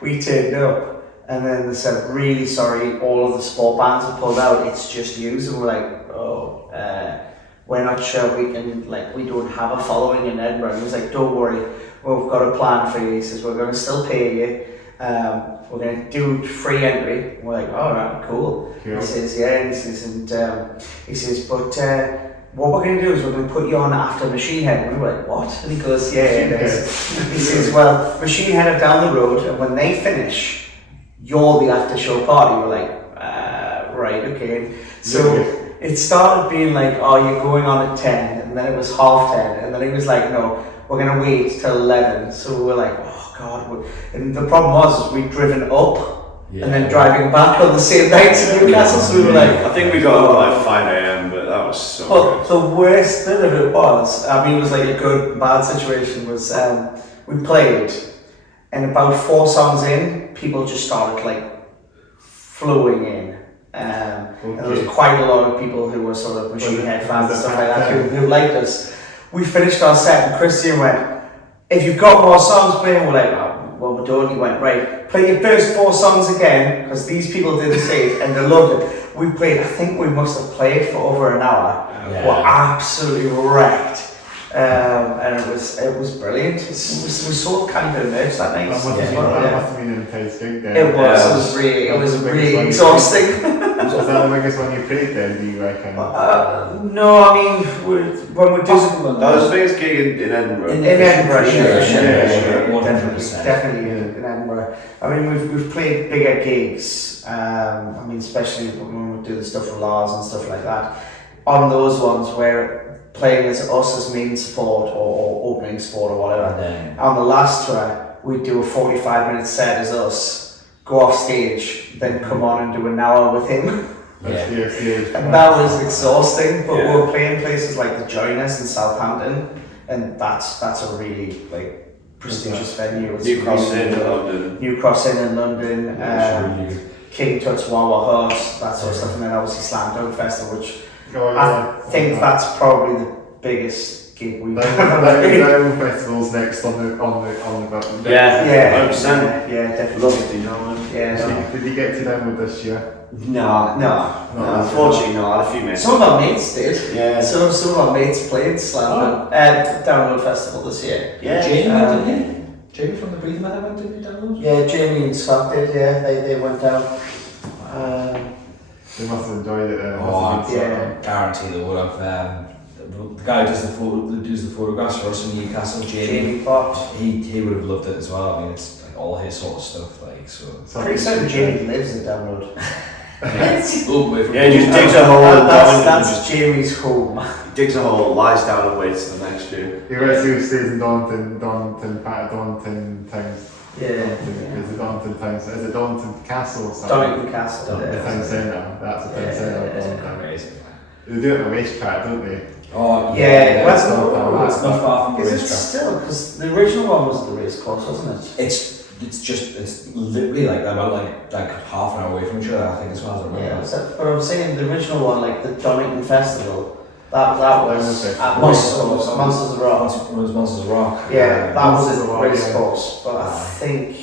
we turned up and then they said, really sorry, all of the sport bands have pulled out, it's just you. And we're like, oh, we're not sure we can, like, we don't have a following in Edinburgh. And he was like, don't worry, we've got a plan for you. He says, we're going to still pay you. We're going to do free entry. And we're like, all right, cool. Cool. He says, yeah, and he says, but what we're going to do is we're going to put you on after Machine Head. And we're like, what? And he goes, yeah, it is. He says, well, Machine Head are down the road, and when they finish, you're the after show party. We're like, right, okay. So it started being like, oh, you're going on at 10, and then it was 10:30, and then he was like, no, we're going to wait till 11. So we're like, oh God. And the problem was we'd driven up and then driving back on the same night to Newcastle. So we were like, I think we got up at like 5 a.m, but that was so but the worst bit of it was, I mean, it was like a good, bad situation, was we played, and about 4 songs in, people just started like flowing in. And there was quite a lot of people who were sort of Machine Head fans and stuff like that who liked us. We finished our set and Christian went, if you've got more songs playing, we're like, oh, well, we don't. He went, right, play your first 4 songs again, because these people didn't say it and they loved it. We played, I think we must have played for over an hour. Yeah. We're absolutely wrecked. And it was brilliant. We sold kind of merch that night. That must have been an intense gig then. It was really exhausting. Was that the biggest one you played then, do you reckon? No, I mean, when we do... That was the biggest gig in Edinburgh. In Edinburgh, For sure, yeah, 100%. definitely in Edinburgh. I mean, we've played bigger gigs. I mean, especially when we do the stuff with Lars and stuff like that. On those ones where playing as us as main support or opening support or whatever. And then, On the last tour, we'd do a 45-minute set as us, go off stage, then come on and do an hour with him. And that was exhausting, but we were playing places like the Joiners in Southampton, and that's a really like prestigious venue. It's New Cross really Inn in good. London. New Cross Inn in London, really good. King Tut's Wawa Hut, that sort of stuff, and then obviously Slam Dunk Festival, which Oh, yeah. I think that's probably the biggest gig we've ever Diamond Festival's next on the button. Yeah, 100%. yeah, definitely. Loved it, Norman. Yeah, Did you get to Diamond this year? no. Unfortunately, no. I had a few minutes. Some of our mates did. Yeah. Some of our mates played Slam Download Festival this year. Yeah. Jamie went, didn't he? Jamie from the Breathe Matter went, didn't he, download? Yeah, Jamie and Scott did. Yeah, they went down. They must have enjoyed it then. Yeah. Guarantee they would have. The guy who does the photographs for us in Newcastle, Jamie Fox. he would have loved it as well. I mean, it's like all his sort of stuff, like so. Pretty certain Jamie lives in Download. Yeah, he just digs a hole and That's Jamie's home. digs a hole, lies down and waits till the next year. He actually stays in Donington Towns. Yeah. Is it Donington Towns? Is it Donington Castle or something? Donington Castle. The town centre. That's the town centre of Donington. Amazing. They do it on a racetrack, don't they? Oh Yeah, it's well, not far from the Is it racetrack. still? Because the original one was at the race course, wasn't it? It's literally like about like half an hour away from each other. I think as well as I remember. Yeah, but I'm saying the original one, like the Donington Festival, that was at Monsters Monsters of Rock. It was Monsters of Rock. Yeah, that was Monsters of a Rock, race yeah. course, but I think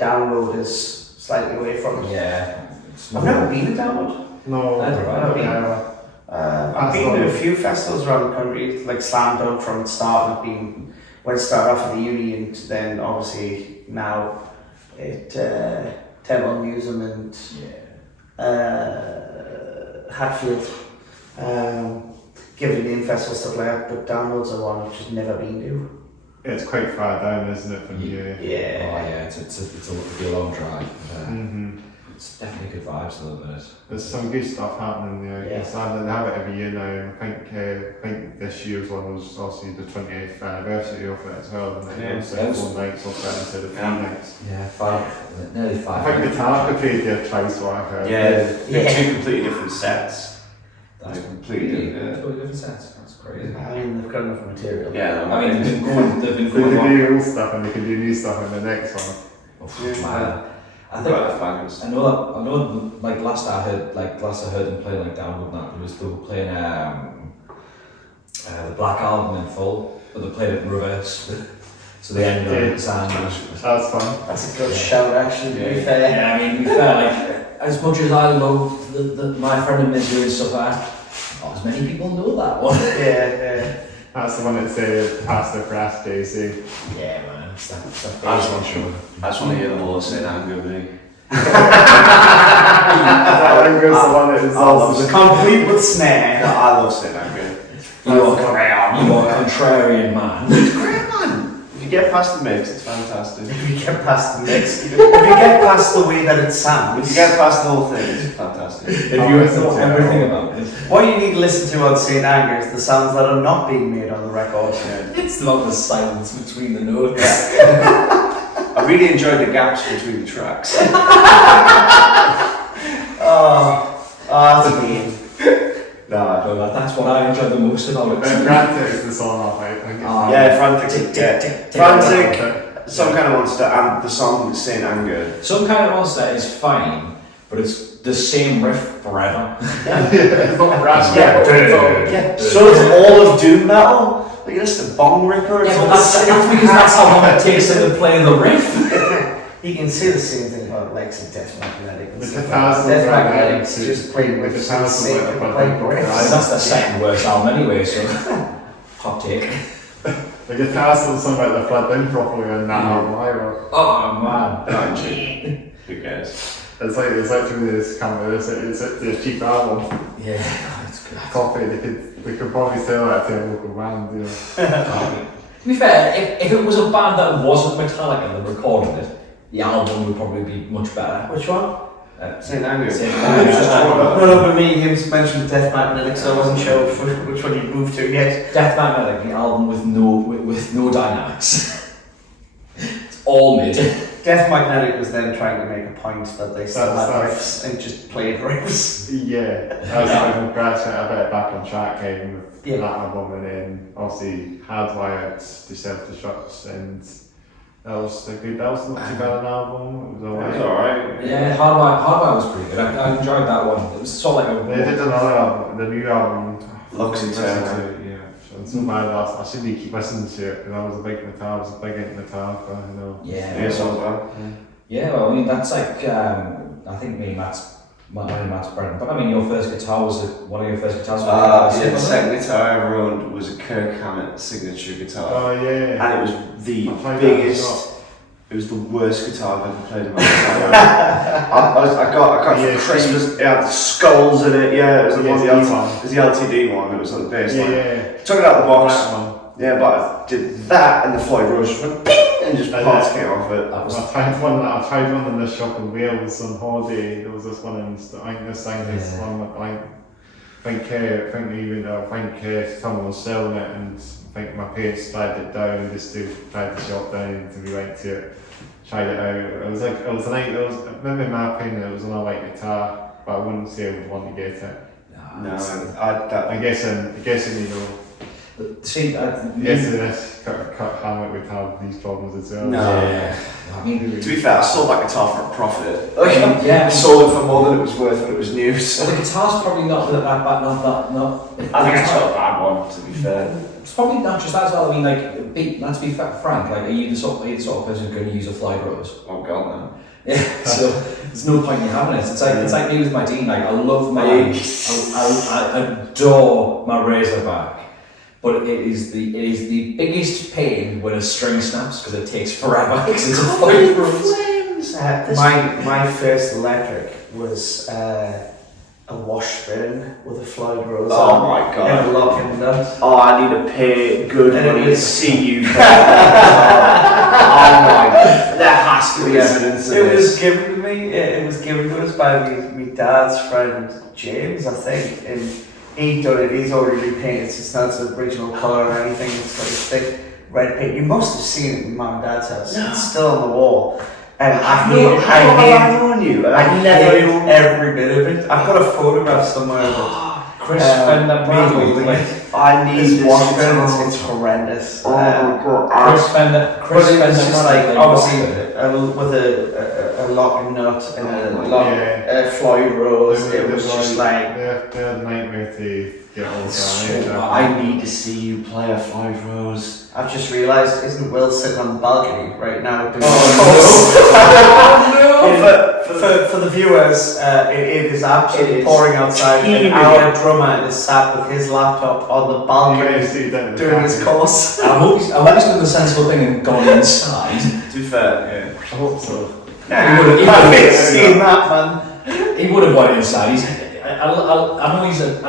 Download is slightly away from it. Yeah. I've never been to Download. No. I don't know. I've been- Yeah. I've been to a few festivals around the country, like Slam Dunk from the start. When it started off at the uni, and then obviously now at Temple Museum and Hatfield, given the main festival stuff like that, but downloads are one which has never been to. Yeah, it's quite far down, isn't it, from here? Yeah. Oh yeah, it'll be a long drive. Mm-hmm. It's definitely good vibes a little bit. There's some good stuff happening there. Yeah. It's they have it every year now. I think this year's one was obviously the 28th anniversary of it as well. And Yeah. it was like 4 nights of that instead of 3 nights. Yeah, nearly I 5. think Metallica played there twice, what I heard. Yeah, they're Yeah. 2 completely different sets. That's completely different. totally different sets. That's crazy. I mean, they've got enough material. Yeah, I mean, they've been They going can on. do old stuff and they can do new stuff in the next one. Oh, man. I Right, think bangers. I know. Like last I heard them play like Downwood. They were playing the Black Album in full, but they played it in reverse. So they ended up with sound. That's fun. That's a good shout, actually, to be fair. Yeah, I mean, to be fair, like as much as I love the My Friend in Misery and stuff like that, not as many people know that one. Yeah. That's the one that said Pastor Crash Daisy. Yeah, man. It's that That's one show. I just want to hear them all say anger me. That goes the one that is also Complete with snare. No, I love saying anger. you are a contrarian man. If you get past the mix, it's fantastic. If you get past the mix, if you get past the way that it sounds, If you get past the whole thing, it's fantastic. If you know everything about it, what you need to listen to on St. Anger is the sounds that are not being made on the record. Yeah. it's not the silence between the notes. I really enjoyed the gaps between the tracks. That's mean. No, That's what I enjoy the most about it. Frantic is the song off, I think. yeah, frantic. Frantic, Some Kind of Monster, and the song Saint Anger. Some Kind of Monster is fine, but it's the same riff forever. It's not Crash. Yeah. So is all of doom metal. Like it's the bong ripper. It's Yeah, all but that's because that's how long it takes them to play the riff. You can say the same thing about Lex and Death Magnetic. and With stuff the like that. thousand Death right Magnetic's now, just playing with the riffs for the thousand sake right of now, playing but riffs. That's the second worst album anyway, so hot take. The guitar still sound like they're plugged in properly on that album either. Oh man. Who cares? It's like through this camera, it's a cheap album. Yeah, it's good. Coffee, they could probably sell that to a local band, you know. To be fair, if it was a band that wasn't Metallica that recorded it, the album would probably be much better. Which one? Saint Anger. Saint Anger. No, but me and him mentioned Death Magnetic, so I wasn't sure which one you'd moved to yet. Death Magnetic, the album with no dynamics. It's all mid. Death Magnetic was them trying to make a point that they still had That's- riffs and just played riffs. Yeah, that was when Crash I bet back on track with Yeah. that album, and then obviously Hardwired to Self-Destruct, and that was not too bad an album, it was It's alright. alright. Yeah, Hardwire was pretty good. I enjoyed that one. It was sort of like They did another album, the new album. Lux I Eternal. listened to it, yeah. So it's not bad, I should keep listening to it, because I was a big into Metallica, you know. Yeah, songs well. Yeah, well, I mean, that's like, I think me and Matt's Brennan, but I mean, your first guitar was one of your first guitars. Yeah, the second guitar I ever owned was a Kirk Hammett signature guitar. Oh yeah. And it was the I played that biggest. It was the worst guitar I've ever played in my entire life. I got it for Christmas. It had skulls in it. Yeah, it was the one. It was the LTD one. It was like the bass line. Yeah. Took it out of the box. That one. Yeah, but I did that and the Floyd Rose just went ping and just parts came off it. That was I tried one in the shop in Wales on holiday. There was this one in I think this thing is one that I think someone was selling it, and I think my parents tried it down just to try the shop down, and we went to it, tried it out. It was maybe in my opinion it was an alright guitar, but I wouldn't say I would want to get it. No, I'm guessing you know. See, Yes, this cut Hammett would have these problems as well. No. Yeah. I mean, to be fair, I sold that guitar for a profit. yeah. I sold it for more than it was worth when it was new. So. Well, the guitar's probably not that bad, not. I think it's not a bad one, to be fair. It's probably not just that as well. I mean, like, let's be frank. Like, are you the sort of person who's going to use a Floyd Rose? Oh god, no. Yeah. So there's no point in having it. It's like me with my Dean. Like, I love my, I adore my Razorback. But it is the biggest pain when a string snaps because it takes forever. Because it's a Floyd Rose. My first electric was a washburn with a Floyd Rose Oh on my god. and a locking nut. Oh, I need to pay good And money it to was- see you. Oh my god. There has to be evidence of It was this. given to me. It was given to us by my dad's friend James, I think, and he done it. He's already repainted. So it's not the original colour or anything. It's like thick red paint. You must have seen it in Mum and Dad's house. No. It's still on the wall. And I How hate have I known you? I never hate every bit of it. I've got a photograph somewhere of it. Chris Fender Bradley. holding Like, it. I need This this washburn, guitar. it's horrendous. Oh my god. Chris Fender. But Chris it was Fender just Bradley, like, obviously, washburn. with a locking nut and Yeah. a Floyd Rose, it was just like, they're a nightmare to get all the time. I need to see you play a Floyd Rose. I've just realised, isn't Will sitting on the balcony right now doing For the viewers, it is absolutely It is pouring outside, and teeming. our drummer is sat with his laptop on the You balcony guys see that in the doing his back. course. I hope he's done the sensible thing and gone inside. To be fair, I hope so. He would've- I haven't seen that, man. He would have went inside. I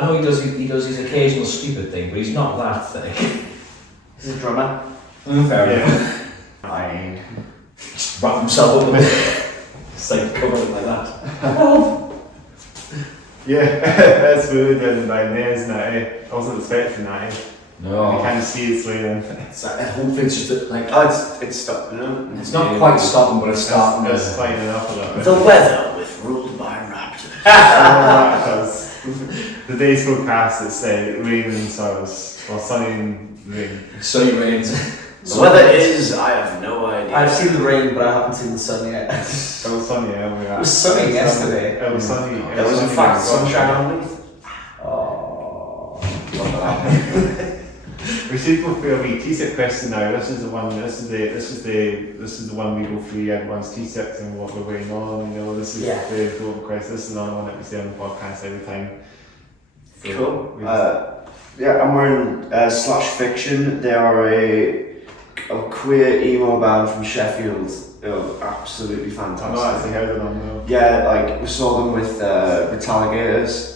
know he does his occasional stupid thing, but he's not that thick. He's a drummer. Fair enough. Fine. Just wrap himself up in it. It's like cover it like that. Yeah, that's weird and by there, isn't it? I wasn't expecting that. You No. can't see it's leaving. It's like, I hope it's just like oh, it's stopped. No, it's not quite stopping, but it's starting. It's lightening up a little bit. The weather with ruled by Raptors. Because the day's forecast it's raining, so or sunny and rain. Sunny rains. The weather is, I have no idea. I've seen the rain, but I haven't seen the sun yet. It was sunny everywhere. It was sunny yesterday. It was sunny. There was in fact sunshine underneath. Oh. We should go through a wee T-shirt question now. This is the one. This is the one we go through everyone's T-shirts and what we're wearing on. You know, this is Yeah. the golden quest. This is another one that we say on the podcast every time. So Cool. we just- Yeah, I'm wearing Slash Fiction. They are a queer emo band from Sheffield. Absolutely I've not fantastic. actually heard of them though. Yeah, like we saw them with Metallica.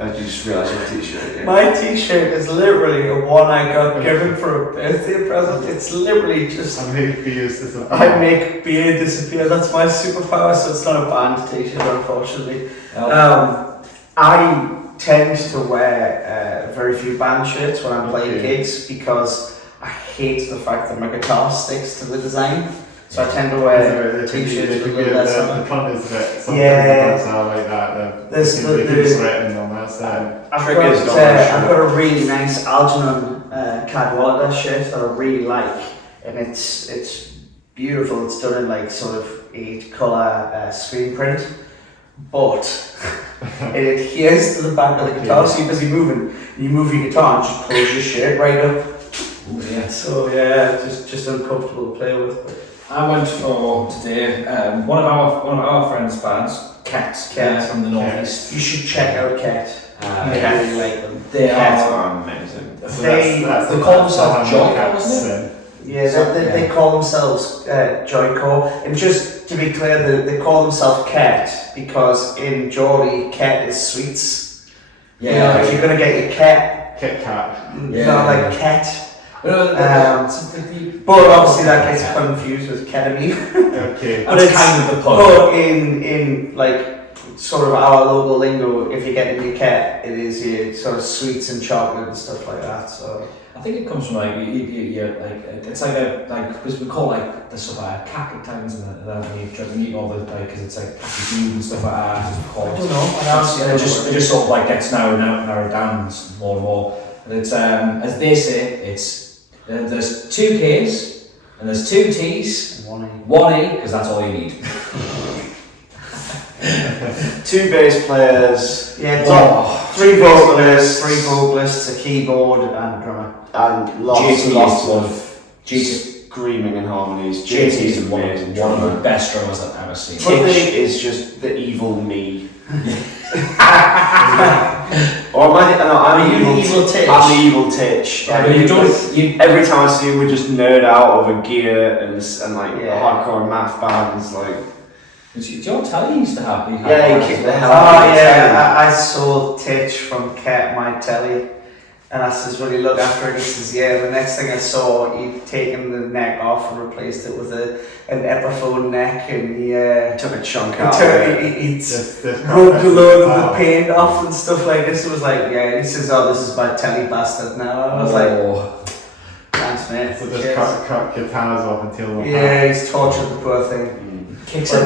I just realised your t-shirt. Yeah. My t-shirt is literally a one I got given for a birthday present. It's literally just I make beers disappear. I make beer disappear. That's my superpower. So it's not a band t-shirt, unfortunately. I tend to wear very few band shirts when I'm playing Okay. gigs because I hate the fact that my guitar sticks to the design. So I tend to wear t-shirts with a little less on The it. front is a bit. Sometimes Yeah. the fronts are like that. There's They the- keep sweating on that side. I've Triggers got, don't wear I've got a really nice Algernon Cadwallader shirt that I really like, and it's beautiful. It's done in like sort of 8-colour screen print, but it adheres to the back of the guitar. So you're busy moving, you move your guitar and just pulls your shirt right up. Ooh, yeah. So yeah, just uncomfortable to play with. I went for today one of our friends' bands, Cat, from the northeast. You should check out Cat. I really like them. They Cats are. are amazing. So They call themselves the Joy, Cats, wasn't Yeah, they call themselves Joycore, and just to be clear, they call themselves Cat because in Geordie, Cat is sweets. You know, if you're gonna get your cat, Kit Kat. not like cat. But But obviously that gets confused with ketamine. Okay. But That's it's kind of the pun. But in like sort of our local lingo, if you're getting your cat, it is your sort of sweets and chocolate and stuff like that. So I think it comes from like it's like because we call like the stuff like cackle times and that when you try to meet all the like because it's like cackle and stuff like that. It's called. I don't know. It just sort of like gets narrowed down more and more. And it's as they say, it's there's 2 K's and there's 2 T's, 1 E because that's all you need. 2 bass players. Yeah, Oh, 3 vocalists. 3 vocalists, a keyboard, and a drummer. And lots JT and lots is one of screaming and harmonies. JT JT is one amazing of the drummer. best drummers I've ever seen. Titch is just the evil me. Or am I the, no, I'm Are you the evil Titch? I'm the evil Titch. Yeah, Like, but you don't. every time I see him, we just nerd out over gear and like Yeah. hardcore math bands. Like John Tally used to have. Yeah, he kicked the hell Oh out of yeah, I saw Titch from Cat My Telly, and I says, "Will you look after it?" He says, "Yeah." The next thing I saw, he'd taken the neck off and replaced it with an Epiphone neck, and he took a chunk out. He'd rubbed a load of the paint off and stuff like this. It was like, yeah. He says, "Oh, this is my Telly bastard now." I was like, "Thanks, mate." So just cut guitars off until yeah, he's tortured the poor thing. Kicks But,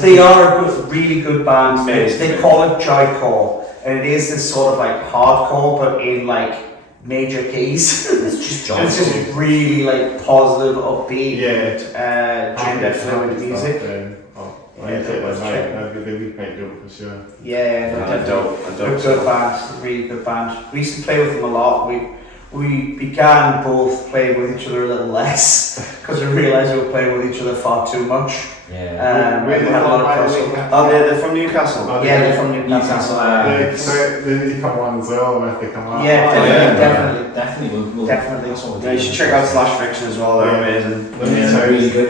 they are a really good band. They call it joycore, and it is this sort of like hardcore, but in like major keys. It's just joycore. It's just really like positive, upbeat, gender fluid stuff, music. They'd be quite dope for sure. Yeah, they're a good band, really good band. We used to play with them a lot. We began both playing with each other a little less because we realised we were playing with each other far too much. Yeah. Where we had a lot of crossover. Oh, they're from Newcastle. Yeah, they're from Newcastle. They need to come on as well if they come on. Yeah, definitely. Definitely. Definitely. That's what we're Yeah, you doing. should check out Slash Fiction as well. They're amazing. Yeah, really good.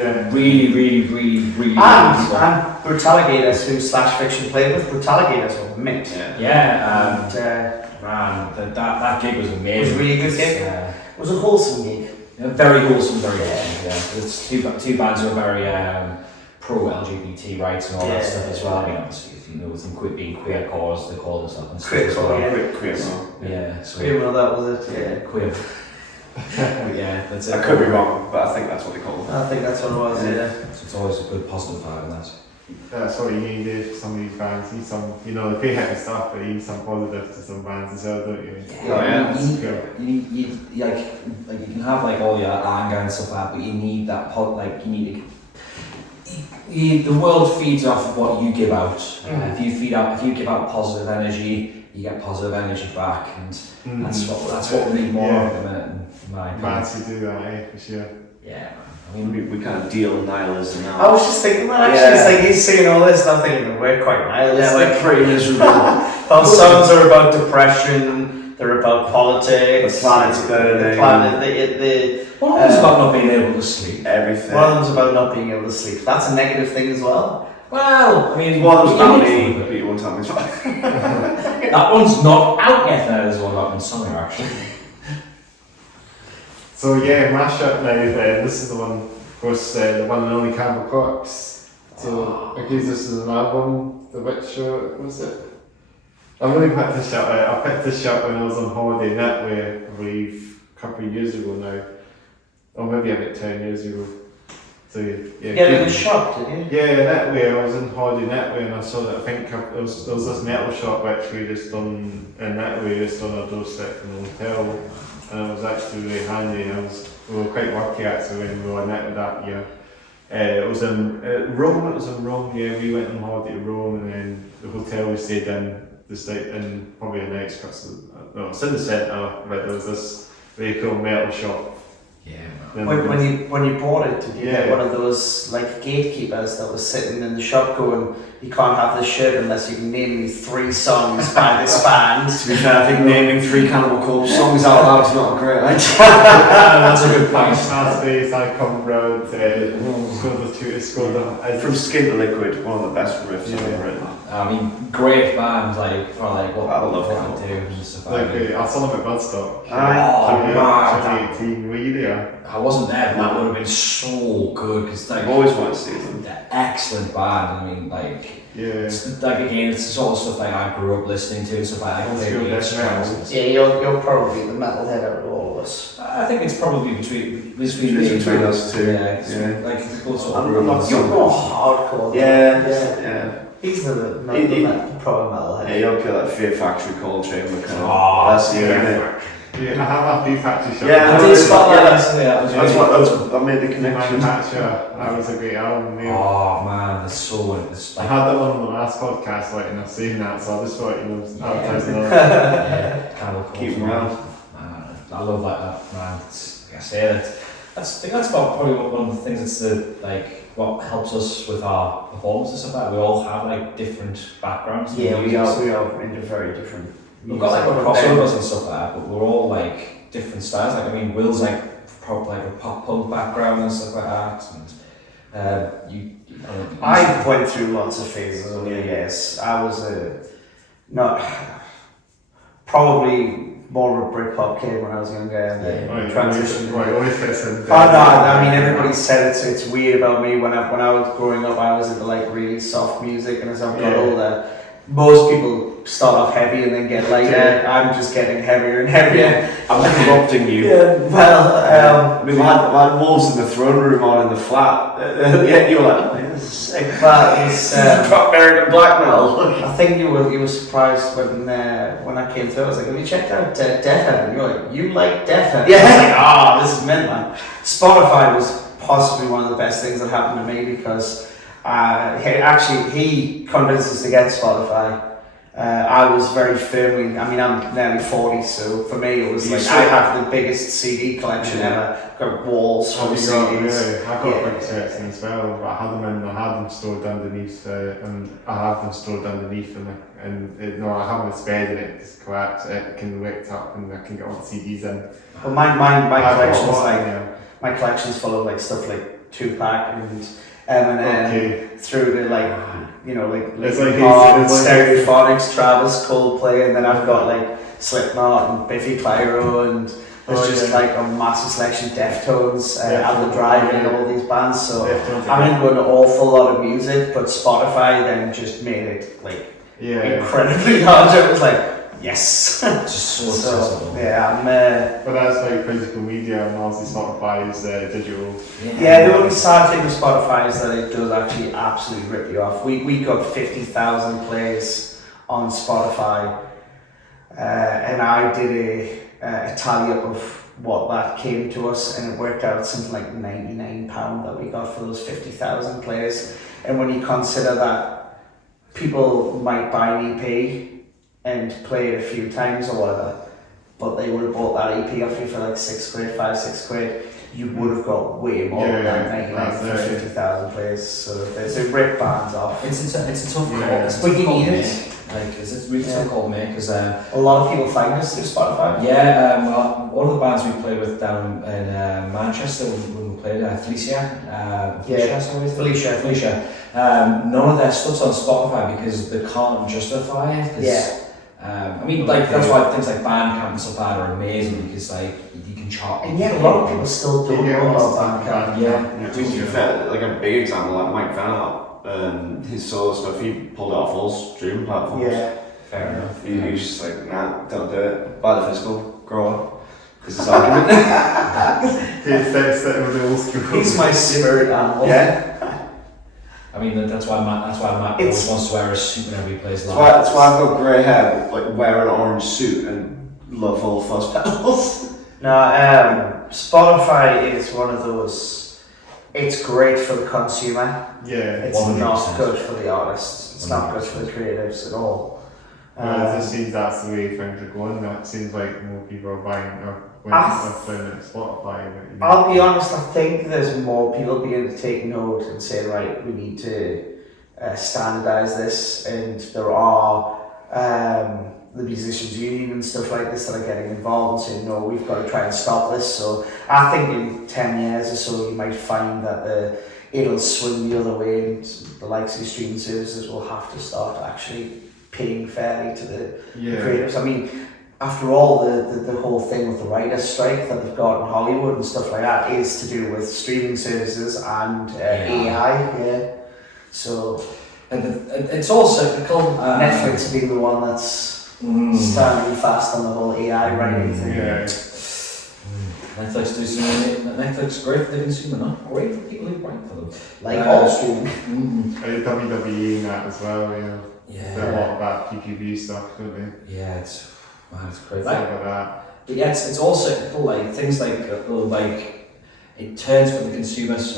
Really And Brutaligators, who Slash Fiction played with, Brutaligators were mint. Yeah. And Man, that gig was amazing. it was a really good gig. It was a wholesome gig. Very wholesome, very wholesome. Yeah, it's two bands who are very pro LGBT rights and all that stuff as well. I mean, obviously, if you know with them being queer cores, they call themselves Queer. Queer. Yeah, so Even though that was it. yeah, queer. Yeah, that's it. I could be wrong, but I think that's what they call them. I think that's what it was. Yeah. So it's always a good positive vibe, and that's. That's what you need if some of these bands need some, they play heavy stuff, but you need some positive to some bands as well, don't you? You can have like all your anger and stuff like that, but you need that the world feeds off of what you give out. If you give out positive energy, you get positive energy back, and that's what we need more of at the minute. In my opinion. Bands who do that, for sure. Yeah. I mean, we kind of deal in nihilism now. I was just thinking that actually, it's like he's saying all this, and I'm thinking we're quite nihilistic. Yeah, we're pretty miserable. Our songs are about depression, they're about politics, The planet's burning. One of them's about not being able to sleep. Everything. One of them's about not being able to sleep. That's a negative thing as well. Well, I mean, One of them's about me, but you won't tell me. that one's not out yet. There's one about Insomnia actually. So yeah, mashup now. This is the one, of course, the one and only Campbell Corpse. So I guess this is an album. The which was it? I really picked this up. I picked this up when I was on holiday in Italy, I believe, a couple of years ago now, or maybe about 10 years ago. So yeah. Yeah, in the shop, did you? Yeah, in Italy. I was on holiday in Italy, and I saw that. I think there was this metal shop actually just on in Italy, just on our doorstep in the hotel. And it was actually really handy, and we were quite lucky actually when we were in Italy that year. It was in Rome, yeah, we went on holiday to Rome, and then the hotel we stayed in, probably the next couple, it's in the centre, but there was this really cool metal shop. Yeah. When you bought it, did you get one of those like gatekeepers that was sitting in the shop going, you can't have this shirt unless you can name me 3 songs by this band? To be fair, I think naming 3 Cannibal Corpse songs out loud is not a great idea. That's a good point. Space, I come round, From Skin to Liquid, one of the best riffs I've ever written. I mean, great band, for what I love what they do and stuff like that. I saw them at Bloodstock. man. 2018, were you there? I wasn't there, but that would have been so good because I've always wanted to see them. they're excellent band. I mean, it's again, it's the sort of stuff I grew up listening to and stuff like that. Yeah, you're probably the metalhead out of all of us. I think it's probably between It's between us two. Yeah, like both sort of I'm not You're more hardcore. Yeah. He's the proper metalhead. Yeah, you'll feel like Fear Factory, Cold Chamber kind of. Oh, That's you, innit? Yeah, I have a Fear Factory shop. Yeah, I did spot that recently. That made the connection. That was a great album. Oh man, it's so it's I like had that one on the last podcast, and I've seen that, so I just thought, advertising on it. kind of Keep them around. Man, I love that man. It's, like I say that. I think that's about probably one of the things that's what helps us with our performances and stuff like that. We all have different backgrounds. Yeah, we are into very different. We've got crossovers and stuff like that, but we're all different styles. Will's proper a pop punk background and stuff like that, and I went through lots of phases over the years. I was probably more of a Britpop kid when I was younger. And transitioned. I mean, everybody said it, so it's weird about me. When I was growing up, I was into like really soft music, and as I've got older, most people start off heavy and then get lighter. I'm just getting heavier and heavier. I'm interrupting you. Well, I mean, we had Wolves in the Throne Room on in the flat. Yeah, you were like, oh, this is sick. But it's American black metal. I think you were surprised when I came through. I was like, have you checked out Death Heaven? You're like, you like Death Heaven? Yeah. I was like, this is mint, man. Spotify was possibly one of the best things that happened to me because he convinced us to get Spotify. I was very firmly, I mean, I'm nearly 40, so for me it was I have the biggest CD collection ever. I've got walls full of CDs. I've got a big section as well, but I had them stored underneath, and I have them stored underneath, and I have this bed and it just collapsed, it can lift up and I can get all the CDs in. Well, my collection's full of like stuff like Tupac and Eminem through to like Stereophonics, Travis, Coldplay, and then I've got like Slipknot and Biffy Clyro, and there's just like a massive selection, Deftones, Out the Drive, and all these bands. So I'm into an awful lot of music, but Spotify then just made it like incredibly large. It was like, yes, just so accessible. But that's like physical media, and obviously Spotify is digital. Yeah, the only sad thing with Spotify is that it does actually absolutely rip you off. We got 50,000 plays on Spotify, and I did a tally up of what that came to us, and it worked out something like £99 that we got for those 50,000 plays. And when you consider that people might buy an EP and play it a few times or whatever, but they would have bought that EP off you for like £6, £5-6, you would have got way more than 99 for 50,000 plays. So there's a rip bands off. It's a tough call. But you need it. Like, it's really tough call to make because a lot of people find us through Spotify. Yeah, well, one of the bands we played with down in Manchester when we played Felicia. None of their stuff's on Spotify because they can't justify it. I mean, like that's why things like Bandcamp and stuff like that are amazing because like you can chart. And yet a lot of people still don't know about Bandcamp. To be fair, like a big example, like Mike Vanna, his solo stuff, he pulled it off all streaming platforms. Yeah, fair enough. He was just like, nah, don't do it. Buy the physical, grow up. This is argument. He's my spirit animal. Yeah. I mean, that's why Matt always wants to wear a suit whenever he plays live. That's why I've got grey hair, like wear an orange suit and love all fuzz pedals. No, Spotify is one of those, it's great for the consumer. It's 100%. not good for the artists. It's 100%. Not good for the creatives at all. It just seems that's the way things are going. It seems like more people are buying playing at Spotify. I'll be honest, I think there's more people beginning to take note and say, right, we need to standardise this, and there are the musicians union and stuff like this that are getting involved and saying, no, we've got to try and stop this. So I think in 10 years or so you might find that it'll swing the other way, and the likes of the streaming services will have to start actually paying fairly to the creatives. I mean, after all, the whole thing with the writer's strike that they've got in Hollywood and stuff like that is to do with streaming services and AI. So it's all cyclical. Netflix being the one that's standing fast on the whole AI writing thing. Netflix great for the consumer, not great for people who write for them. Like all streaming. WWE and that as well. There's a lot about PPV stuff, don't they? Yeah, it's crazy. Like that. But yeah, it's all cyclical. Like things like it turns for the consumers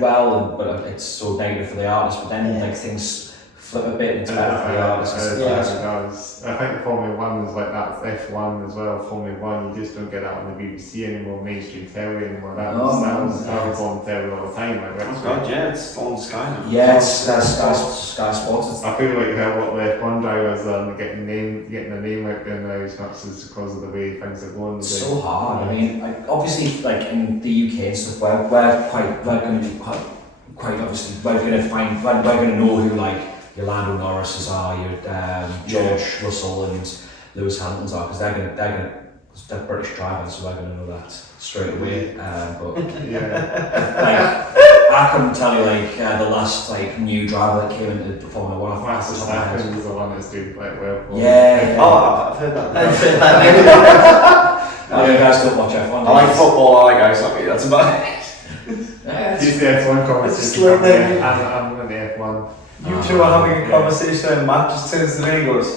well, but it's so negative for the artist. But then like things flip a bit, it's better for the artists. I think Formula 1 is like that, F1 as well. Formula 1, you just don't get that on the BBC anymore, mainstream telly anymore. That was on telly all the time. Like, Oh God, yeah, it's on Sky now. Yeah, it's Sky Sports. I feel like what the F1 drivers are getting their name out there now as much as because of the way things are going. It's so hard. I mean, like, obviously, like in the UK and stuff, we're going to be quite obviously, we're going to know who like your Lando Norris's are, your George Russell and Lewis Hamilton's are, because they're British drivers, so we're going to know that straight away. But like, I couldn't tell you like the last like new driver that came into Formula 1 off Master Verstappen is the one that's doing quite well. Yeah. Oh, I've heard that. You guys don't watch F1. I like football, I like ice hockey, that's about it. He's the F1 conversation. I'm in the F1. You two are having a conversation and Matt just turns to me and goes,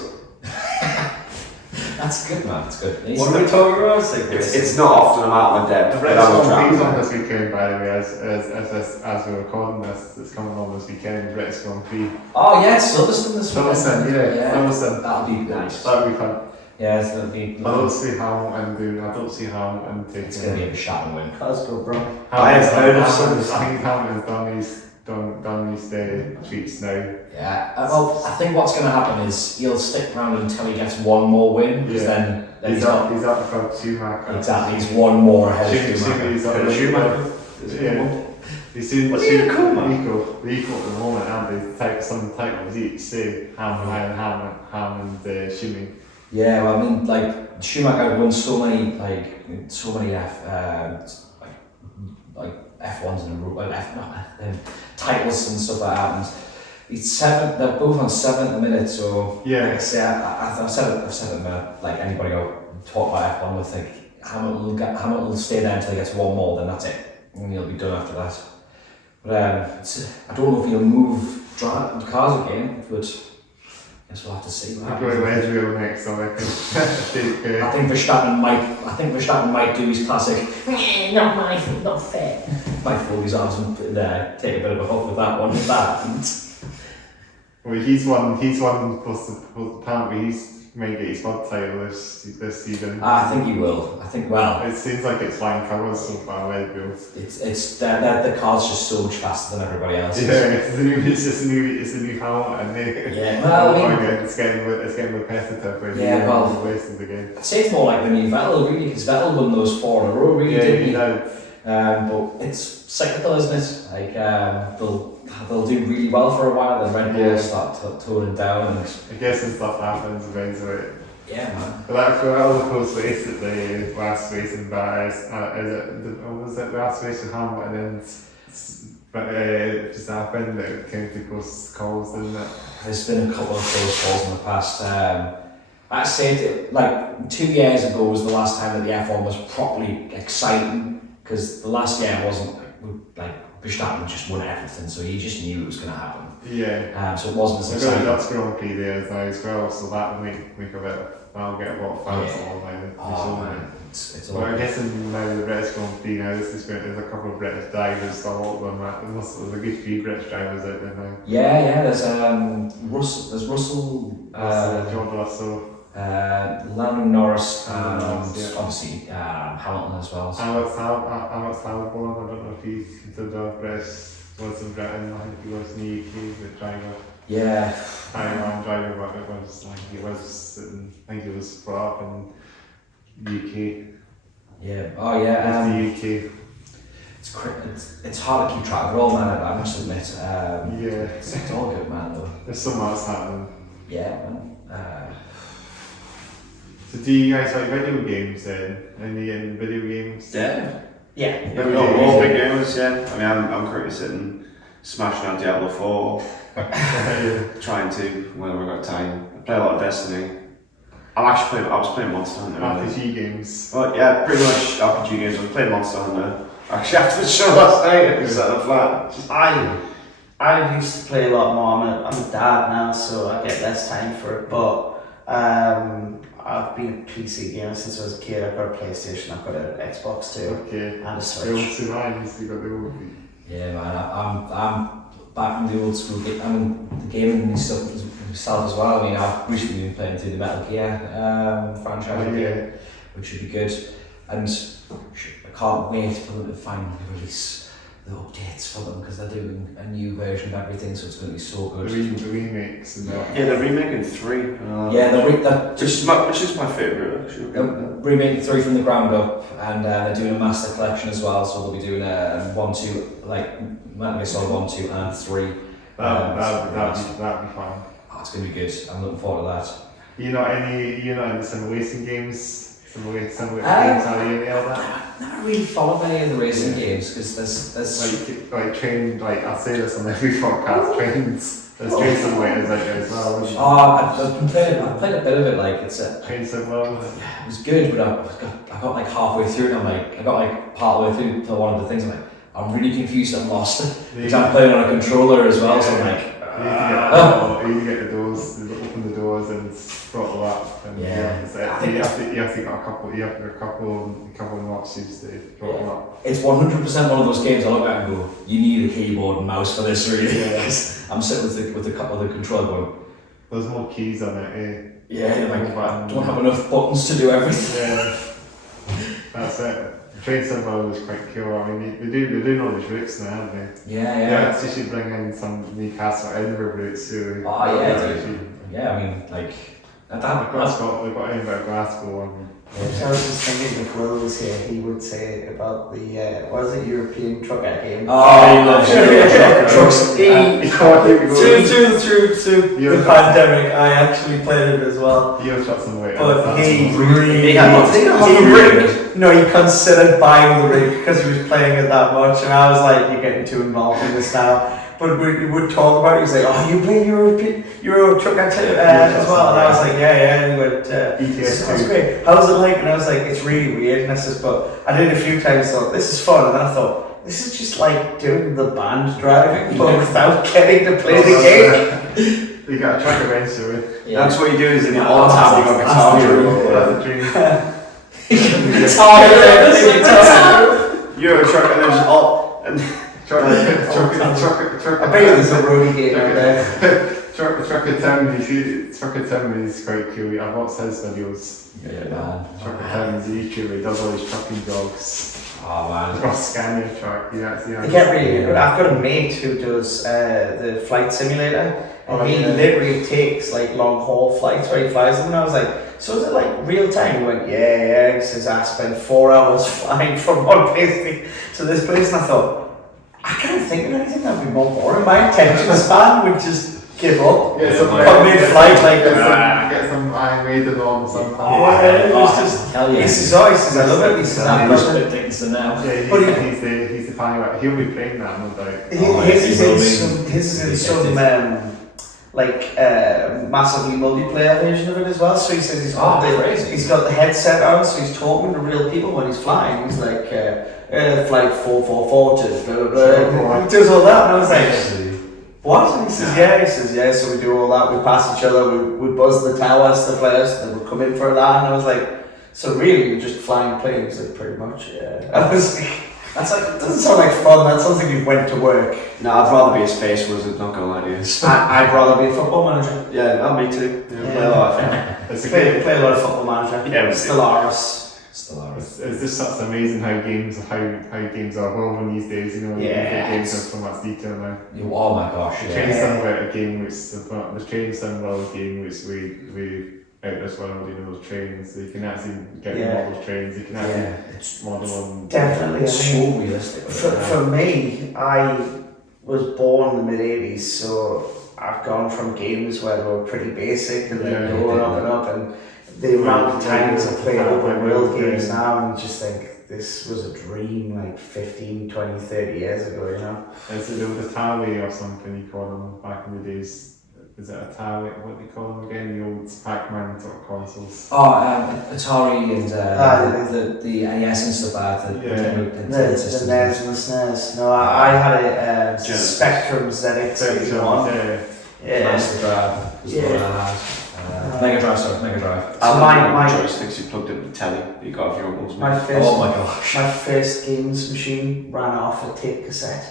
That's good, man. That's good. what are we talking about? It's not often I'm out of my depth. The British Grand Prix on this weekend, by the way, as we're recording this, it's coming on this weekend, British Grand Prix. Oh yeah, it's Silverstone this weekend. Silverstone. That'll be nice. That'll be fun. Yeah, that'll be. I don't see Hamilton taking. It's going to be a shot and win. Let's go, bro. I have heard of some. I think Hamilton's done his treats now. Yeah, well, I think what's going to happen is he'll stick around until he gets one more win, because then he's up in front of Schumacher. Exactly, he's one more ahead of Schumacher. He's up Schumacher. He's seen Nico at the moment, and they some titles each say Ham and Schumi. Yeah, well, I mean, like Schumacher won so many F1s in a row, titles and stuff like that. And he's 7. They're both on 7 at the minute. So yeah, like I say, I've said it in there. Like anybody I'll talk about F1 with, think Hamilton will stay there until he gets one more. Then that's it, and he'll be done after that. But I don't know if he'll move cars again, but I guess we'll have to see. I'll go to Edinburgh next, so I think Verstappen might do his classic. Not my fault, not fair. Might fold his arms and take a bit of a huff with that one. Well, he's won. Apparently, he might get his third title this season. I think he will. It seems like it's flying colours so far. Red Bulls. It's the car's just so much faster than everybody else. Yeah, it's a new Hamilton. Yeah, well, I mean, it's getting repetitive when races again. I'd say it's more like the new Vettel, really, because Vettel won those 4 in a row, really, didn't he? But it's cyclical, isn't it? Like they'll do really well for a while, then Red Bull start toning down, and I guess when stuff happens eventually. Yeah, man. But that was a close race at the last race in Paris. Was it the last race in Hamilton and just happened that it came to close calls, didn't it? There's been a couple of close calls in the past. I said like 2 years ago was the last time that the F1 was properly exciting, because the last year wasn't like Verstappen just won everything, so you just knew it was going to happen. Yeah. So it wasn't as exciting. exciting. That's Grand Prix there now as well, so that will make a bit. That'll get a lot of fans online. Man, it's a lot. Well, I guess now the British Grand Prix now, there's a couple of British drivers, so a lot of them. There's a good few British drivers out there now. Yeah. There's Russell. George Russell. Lando Norris, and obviously Hamilton as well. So. Alex Hamilton, I don't know if he's considered a British, was in Britain, I think he was in the UK, the driver. Yeah. Ironman driver, but it was, I think he was brought up in the UK. Yeah, oh yeah. The UK. It's hard to keep track of it all, man, I must admit. It's all good, man, though. There's so much happening. Yeah, man. So do you guys like video games then? Any video games? Yeah. All big games, yeah. I mean, I'm currently sitting smashing out Diablo 4, trying to, whenever I got time. I play a lot of Destiny. I was playing Monster Hunter. RPG games. Well, yeah, pretty much RPG games. I was playing Monster Hunter. Actually, after the show last night, I was at the flat. I used to play a lot more. I'm a dad now, so I get less time for it. But I've been a PC gamer since I was a kid. I've got a PlayStation, I've got an Xbox too, and a Switch. You got the old. Yeah, man. back in the old school game. I mean, the gaming and stuff myself as well. I mean, I've recently been playing through the Metal Gear franchise again, which would be good. And I can't wait for them to finally release the updates for them because they're doing a new version of everything, so it's going to be so good. The remakes and that. Yeah, they're remaking 3. Which is my favourite, actually. Remaking 3 from the ground up, and they're doing a master collection as well, so they'll be doing a 1, 2, like Metal Gear Solid 1, 2 and 3. That'd be fun. Oh, it's going to be good. I'm looking forward to that. You're not into some racing games? Some games, are you any of that? I never really followed any of the racing games because there's like train, like I say this on every podcast, trains. There's train simulators out there as well. I've played a bit of it. Like it's a train simulator. It was good, but I got like halfway through and I got like part of the way through to one of the things. I'm really confused and lost because I'm playing on a controller as well. So I'm like, you need to get the doors, open the doors and throttle up. And you have to get a couple of notches to throttle up. It's 100% one of those games I look at and go, you need a keyboard and mouse for this really. I'm sitting with the controller going, there's more keys on it, eh? Yeah, I don't have enough buttons to do everything. Yeah, that's it. Train simulator was quite cool. I mean, they do know the routes now, haven't they? Yeah. They should bring in some Newcastle Edinburgh routes too. Oh yeah, yeah. I mean, like they've got Edinburgh, Glasgow, and. I was just thinking if Will was here, he would say about the European trucker game. Oh, he loves trucks. Through the pandemic, I actually played it as well. But he considered buying the rig because he was playing it that much, and I was like, "You're getting too involved in this now." But we would talk about it. He's like, "Oh, you play Euro Truck as well?" And I was like, "Yeah." And he went, "That's great. How's it like?" And I was like, "It's really weird." And I says, "But I did it a few times. Thought this is fun." And then I thought, "This is just like doing the band driving, but without getting to play the game." You got a truck eventually. Yeah. That's what you do is in the odd tapping of guitar. That's the dream. Euro Truck and then just all. Truck. I bet there's a roadie game out there. Trucker Tim is quite cool. I've watched his videos. Trucker Tim is a YouTuber. He does all these trucking dogs. Oh man. Across Scania truck. They get really good. I've got a mate who does the flight simulator, and he literally takes like long haul flights where he flies them. And I was like, "So is it like real time?" He went, "Yeah." He says, "I spent 4 hours flying from one place to this place," and I thought, I can't think of anything that would be more boring. My attention span would just give up. Come mid-flight get some Iron Maiden on or something. It was just. Hell yeah. He says, "Oh," he says, "I love it." He says, "I'm just a bit Dickinson now." Yeah, he's the pioneer. He'll be playing that, no doubt. His is in some massively multiplayer version of it as well. So he says he's got the headset on, so he's talking to real people when he's flying. He's like, flight 444 to blah, blah, blah. He does all that, and I was like, what? And he says, yeah, so we do all that, we pass each other, we buzz the tower, stuff like this, and then we come in for that, and I was like, so really you're just flying planes, like, pretty much, yeah. I was like, it doesn't sound like fun, that sounds like you went to work. No, I'd rather be a space wizard, not gonna lie to you. I'd rather be a football manager. Yeah, me too. Play a lot of football manager. Yeah, still ours. It's just such amazing how games are evolving these days. You know, games have so much detail now. Oh my gosh! The Train Simulator game, the Train Simulator game, which we out this world. You know, those trains. You can actually get model trains. You can actually model them. Definitely, it's so realistic. For me, I was born in the mid-80s, so I've gone from games where they were pretty basic and then going up and up, and the amount of times I play open world games now, and you just think this was a dream like 15, 20, 30 years ago, you know? Is it the Atari or something you call them back in the days? Is it Atari? What do you call them again? The old Pac-Man sort of consoles? Atari and the NES and stuff like that. The NES and the SNES. No, I had a Spectrum ZX81. Master Drive. Mega Drive. My joysticks you plugged into the telly that you got off your uncle's. My first games machine ran off a tape cassette.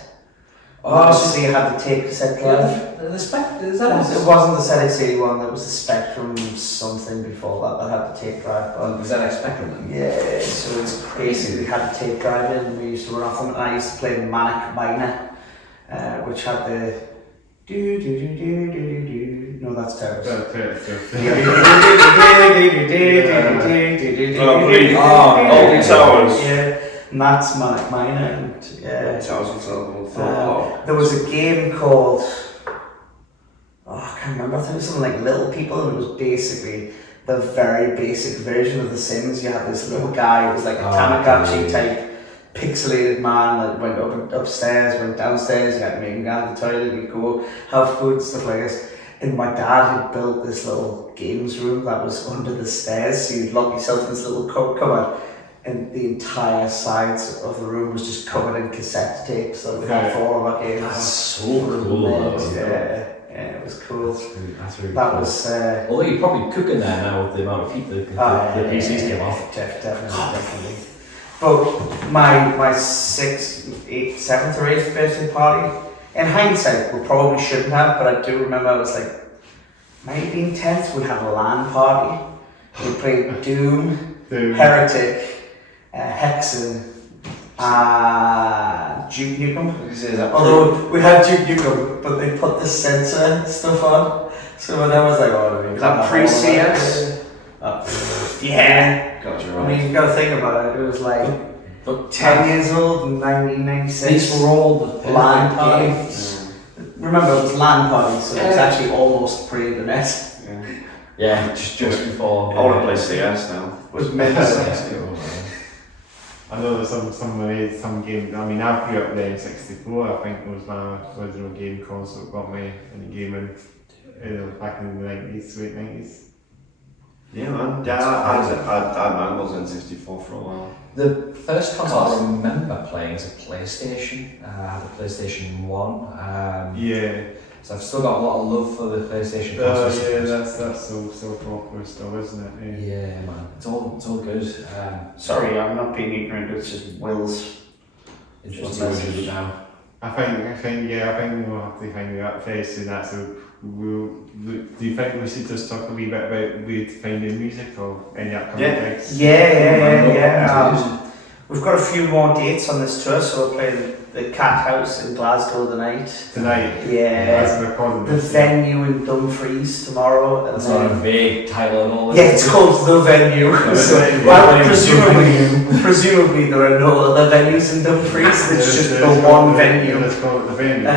So you had the tape cassette drive. The spec, is It wasn't the ZX81 one, that was the Spectrum something before that had the tape drive. But Is that Spectrum then? yeah, so it's basically had the tape drive in and we used to run off them, and I used to play Manic Miner, which had the do do do do do do do. No, that's terrible. Holy Towers. Yeah, and that's Manic Miner. And there was a game called, I can't remember, I think it was something like Little People, and it was basically the very basic version of The Sims. You had this little guy, it was like a Tamagotchi type pixelated man that went upstairs, went downstairs, you had to make him go to the toilet, you'd go have food, stuff like this. And my dad had built this little games room that was under the stairs, so you'd lock yourself in this little cupboard, and the entire sides of the room was just covered in cassette tapes. So we had 4 of our games. That's so cool. Yeah, it was cool. That's really That cool. was. Although you're probably cooking there now with the amount of people the PCs came off. Definitely. But my 6th, 8th, 7th or 8th birthday party, in hindsight, we probably shouldn't have, but I do remember I was like, maybe in 10th, we had a LAN party. We played Doom. Heretic, Hexen, Duke Nukem. Although we had Duke Nukem, but they put the sensor stuff on. So when I was like, is that pre-CS? Yeah. Gotcha, I right. mean, you gotta think about it. It was like 10 years old in 1996. These were all the LAN parties. Remember, it was LAN parties, so it was actually almost pre-internet. Yeah, just before. I want to play CS now. It was mental. I know there's some games. I mean, I grew up with N64. I think was my original game console that got me into gaming back in the 90s, late 90s. Yeah, man. Yeah, I had Mangles N64 for a while. The first console I remember playing was a PlayStation. I had a PlayStation 1. Yeah. So I've still got a lot of love for the PlayStation Oh console. yeah, that's so popular still, isn't it? Yeah, man. It's all good. Sorry, I'm not being ignorant, it's just Will's. What's the do now? I think we'll have to hang it up very soon. Do you think we should just talk a wee bit about finding music or any upcoming gigs? Yeah. We've got a few more dates on this tour, so we're playing the Cat House in Glasgow Tonight. Yeah. The venue in Dumfries tomorrow. That's not a vague title at all. Yeah, it's called The Venue. Presumably there are no other venues in Dumfries. It's just the one venue. Let's call it The Venue.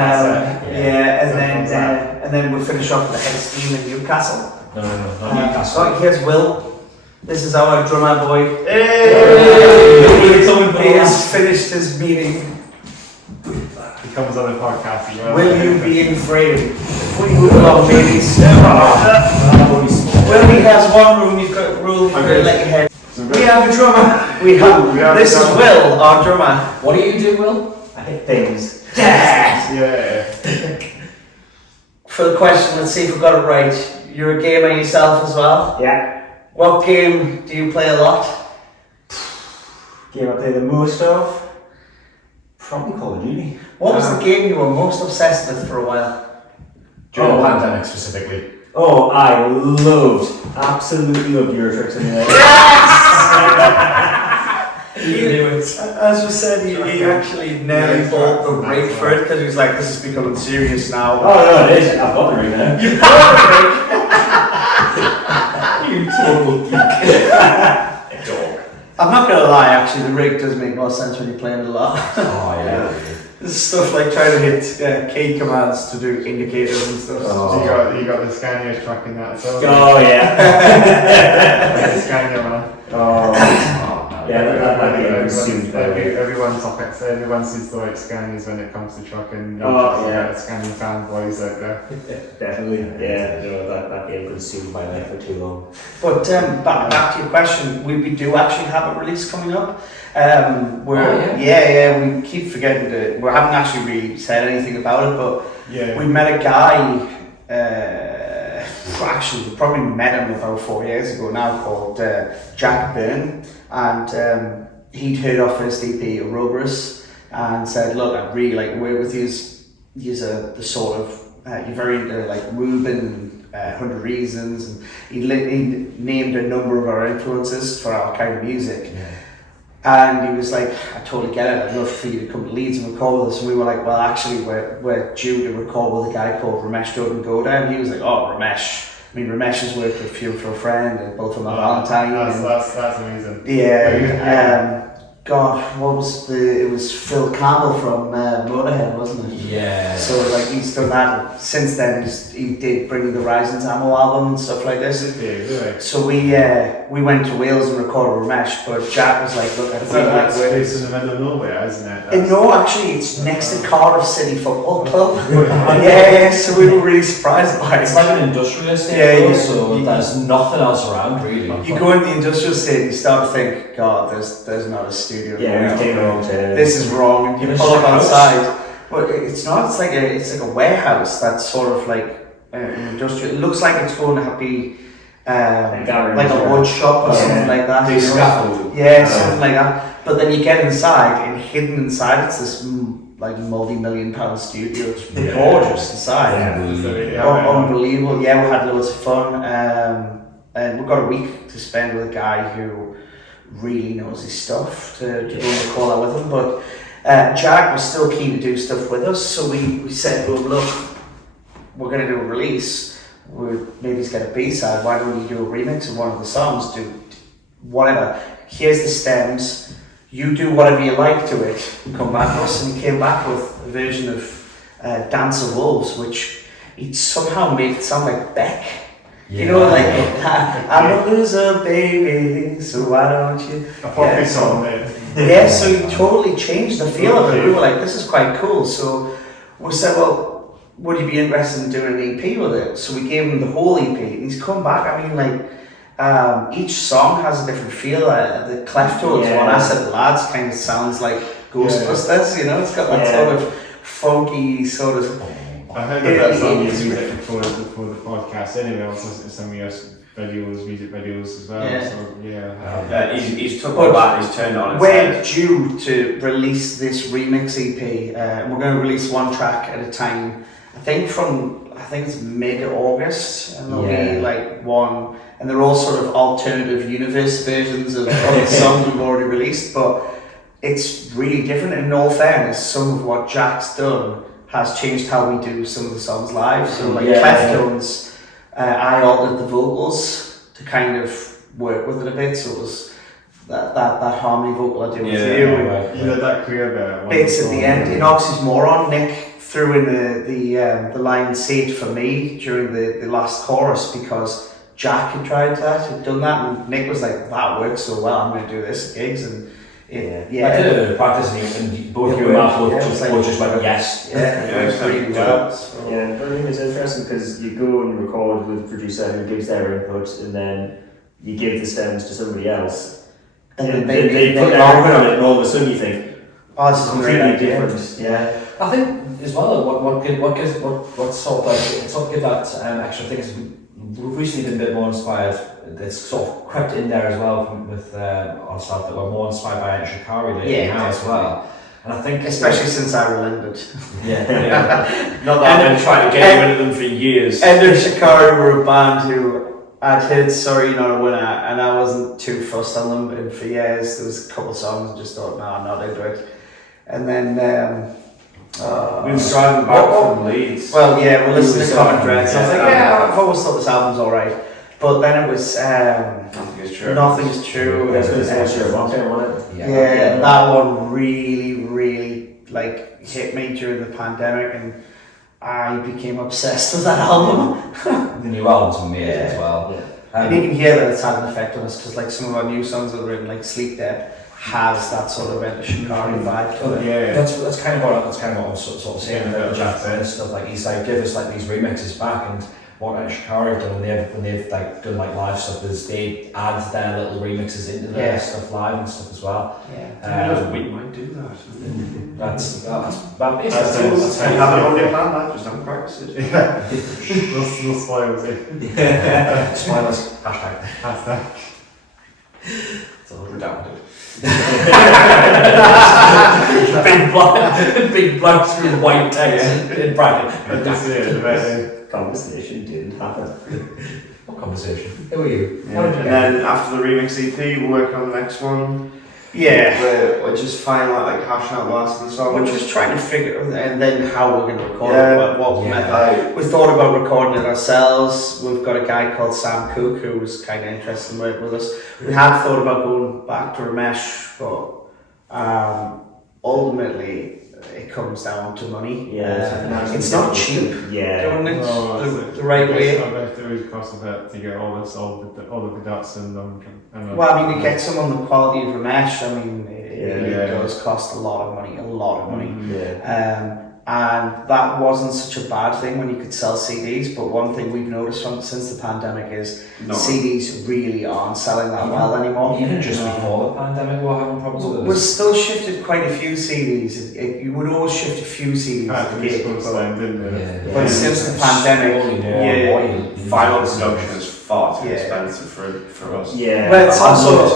And then we'll finish off with the Head Steam in Newcastle. No, not Newcastle. So here's Will. This is our drummer boy. Hey! He has finished his meeting. He comes on the podcast as well. Will you be in frame? Well, he has one room, you've got room, you've got to let your head. We have a drummer. This is Will, our drummer. What do you do, Will? I hit things. Yeah. For the question, let's see if we got it right. You're a gamer yourself as well? Yeah. What game do you play a lot? Game I play the most of? Probably Call of Duty. What was the game you were most obsessed with for a while? During the pandemic specifically. Oh, I absolutely loved Eurotrix anyway. As we said, he actually nearly bought the rig for it because he was like, this is becoming serious now. Oh no, it is. I've got the ring now. You bought the rig! You total geek. Dog. I'm not gonna lie, actually, the rig does make more sense when you're playing it a lot. Oh yeah. There's stuff like trying to hit key commands to do indicators and stuff. So you got the Scania truck in that as well. Oh yeah. The Scania man. Oh. Yeah, that game consumed by everyone seems to like Scanias when it comes to trucking. Oh yeah. Scania fanboys out there. Definitely. Yeah, that game consumed my life for too long. But back to your question, we do actually have a release coming up. We keep forgetting to. We haven't actually really said anything about it, but we met a guy. Actually, we probably met him about 4 years ago now, called Jack Byrne, and he'd heard our first EP, Ouroboros, and said, "Look, I'd really like to work with you. you're the sort of you're very into like Rubin, 100 Reasons, and he named a number of our influences for our kind of music. Yeah. And he was like, I totally get it, I'd love for you to come to Leeds and record with us. And we were like, well, actually, we're due to record with a guy called Ramesh Dogan. And he was like, oh, Ramesh. I mean, Ramesh has worked with Fuel for a Friend, and both of them are Valentine. That's amazing. Yeah. God, it was Phil Campbell from Motorhead, wasn't it? Yeah. So like he's done that. Since then, he did Bring Me the Horizons ammo album and stuff like this. Yeah, So we went to Wales and recorded Ramesh, but Jack was like, look, that's place in the middle of nowhere, isn't it? and no, actually, it's next to Cardiff City Football Club. Yeah, so we were really surprised by it. It's like an industrial estate, Yeah, so there's nothing else around really. You go in the industrial estate and you start to think, God, there's not a studio. Yeah, we've taken wrong chairs. This is wrong. And you pull up outside, but it's not. It's like a warehouse that's sort of like an industrial. It looks like it's going to be like a wood shop or something like that. Big scaffold. Yeah, something like that. But then you get inside, and hidden inside, it's this like multi-million-pound studio. It's gorgeous inside. Unbelievable. Yeah, we had loads of fun, and we've got a week to spend with a guy who really knows his stuff to go and record that with him. But Jack was still keen to do stuff with us, so we said, well, look, we're going to do a release. Maybe he's got a B-side. Why don't you do a remix of one of the songs? Do whatever. Here's the stems. You do whatever you like to it. Come back to us. And he came back with a version of Dance of Wolves, which he'd somehow made it sound like Beck. Yeah. You know, like, I'm a loser, baby, so why don't you? A poppy song, mate. Yeah, so he totally changed the feel of it. We were like, this is quite cool. So we said, well, would you be interested in doing an EP with it? So we gave him the whole EP, and he's come back. I mean, like, each song has a different feel. The Cleftones one, I said, lads, kind of sounds like Ghostbusters, you know? It's got that sort of funky sort of... I heard about some of your music before the podcast anyway. I was listening to some of your music videos as well. Yeah. So He's took all that and he's turned on its We're head. due to release this remix EP. We're going to release one track at a time. I think it's mid-August, and there'll be like one, and they're all sort of alternative universe versions of the songs we've already released, but it's really different. And in all fairness, some of what Jack's done has changed how we do some of the songs live. So like Cleftones, I altered the vocals to kind of work with it a bit, so it was that harmony vocal I did with you. You had that clear bit. Bits at the end. In Oxymoron, Nick threw in the line "Say It For Me" during the last chorus because Jack had tried that, had done that, and Nick was like, that works so well, I'm going to do this at gigs. And I did a bit of practice, and both you and Matt both just went yes. It's really well. So. Yeah, but I think it's interesting because you go and record with a producer who gives their input, and then you give the stems to somebody else, And and then they put their input on it, and all of a sudden you think, oh, this is completely different. Yeah. I think as well what sort of like it sort of give that extra thing is we've recently been a bit more inspired. It's sort of crept in there as well with ourselves that we're more inspired by Shikari lately now as well. And I think especially since I relented. Yeah. Not that I've been trying to get rid of them for years. Ender Shikari were a band who I'd heard Sorry You're Not a Winner, and I wasn't too fussed on them. And for years there was a couple of songs I just thought, no, I'm not into it. And then we were driving back from Leeds. well, yeah, we're listening to Common Dreads. I was like, Yeah. I've always thought this album's alright. But then it was Nothing is true. Nothing Is True. That's what it's actually a lockdown, wasn't it? Yeah, that one really like hit me during the pandemic, and I became obsessed with that album. the new album's amazing as well. And you can hear that it's had an effect on us because like some of our new songs that are written, like Sleep Dead, has that sort of Ender Shikari vibe to it. That's kind of what I was sort of saying about the Jack Burns stuff. Like he's like give us like these remixes back, and what Shikari have done when they've like done like live stuff is they add their little remixes into their stuff live and stuff as well. We might do that. That's have an audio plan, that just don't practice it. No spoilers. Spoilers. Hashtag. It's all redacted. Big big black screen white text in bracket. But this is the best. Conversation didn't happen. What conversation? Who are you? Yeah. And then after the remix EP, we're working on the next one. Yeah. We're just finally like hashing out the last of the songs. We're just trying to figure and then how we're going to record Yeah. it. What method. We thought about recording it ourselves. We've got a guy called Sam Cook who was kind of interested in working with us. We had thought about going back to Ramesh, but ultimately it comes down to money. It's not cheap. Yeah. Doing it No, the right way. I bet there is cost of it to get all the production and Well, I mean, to get someone the quality of Ramesh, I mean, it does cost a lot of money. Yeah. And that wasn't such a bad thing when you could sell CDs, but one thing we've noticed since the pandemic is CDs really aren't selling that well anymore. Even just before the pandemic, we're having problems with it. We've still shifted quite a few CDs. You would always shift a few CDs at the gig, but since the pandemic, Final production is far too expensive for us. Yeah. But it's also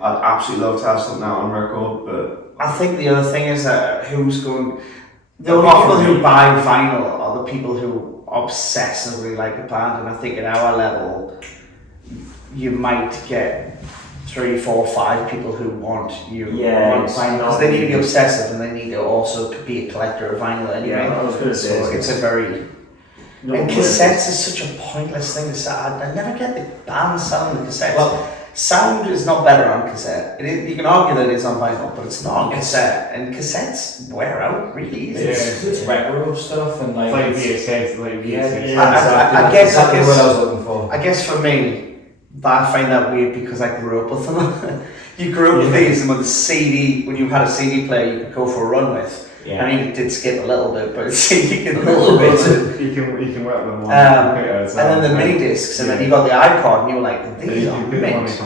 I'd absolutely love to have something out on record, but I think the other thing is that the only people who buy vinyl are the people who obsessively like the band, and I think at our level, you might get 3, 4, 5 people who want vinyl because they need to be obsessive and they need to also be a collector of vinyl anyway. Yeah, I was going to say, so it's a very and cassettes is such a pointless thing to say. I never get the band selling the cassettes. Well, sound is not better on cassette. You can argue that it is on vinyl, but it's not on cassette. And cassettes wear out really easy. It's retro stuff and like VHS, I guess exactly what I was looking for. I guess for me, I find that weird because I grew up with them. You grew up with these, and with the CD, when you had a CD player, you could go for a run with. Yeah. I mean, it did skip a little bit, but you can a little bit. You can work them on computer as well. And then the mini discs, and then you got the iPod, and you were like, these are mint.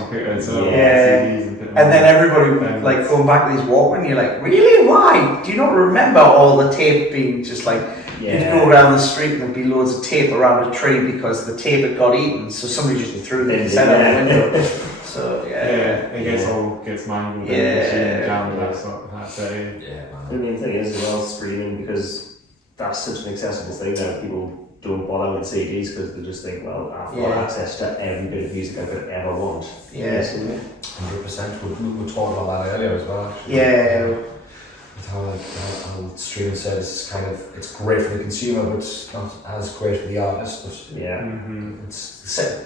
And then everybody like going back to these Walkman, you're like, really? Why? Do you not remember all the tape being just like you'd go around the street and there'd be loads of tape around a tree because the tape had got eaten, so somebody just threw the cassette out the window. So it gets mangled and jammed that sort of thing. The main thing is as well streaming, because that's such an accessible thing that people don't bother with CDs because they just think, well, I've got access to every bit of music I could ever want. 100%. We talked about that earlier as well. Actually. With how streaming service is it's great for the consumer, but it's not as great for the artist. But it's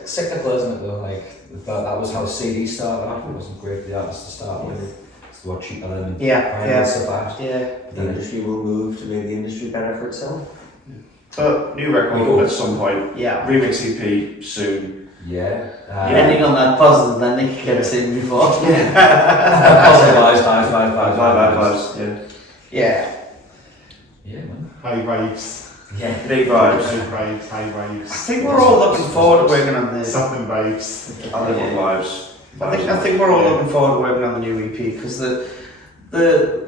cyclical, isn't it? Though, like that was how CD started out. It wasn't great for the artist to start with. It's a lot cheaper than The industry will move to make the industry better for itself. But new record at some point. Remix EP soon. Ending on that positive, then Nick kept saying before. Positive vibes. Yeah, man. High vibes. Big vibes. High vibes. I think we're all looking forward to working on this. Something vibes. I live on vibes. I think we're all looking forward to working on the new EP because the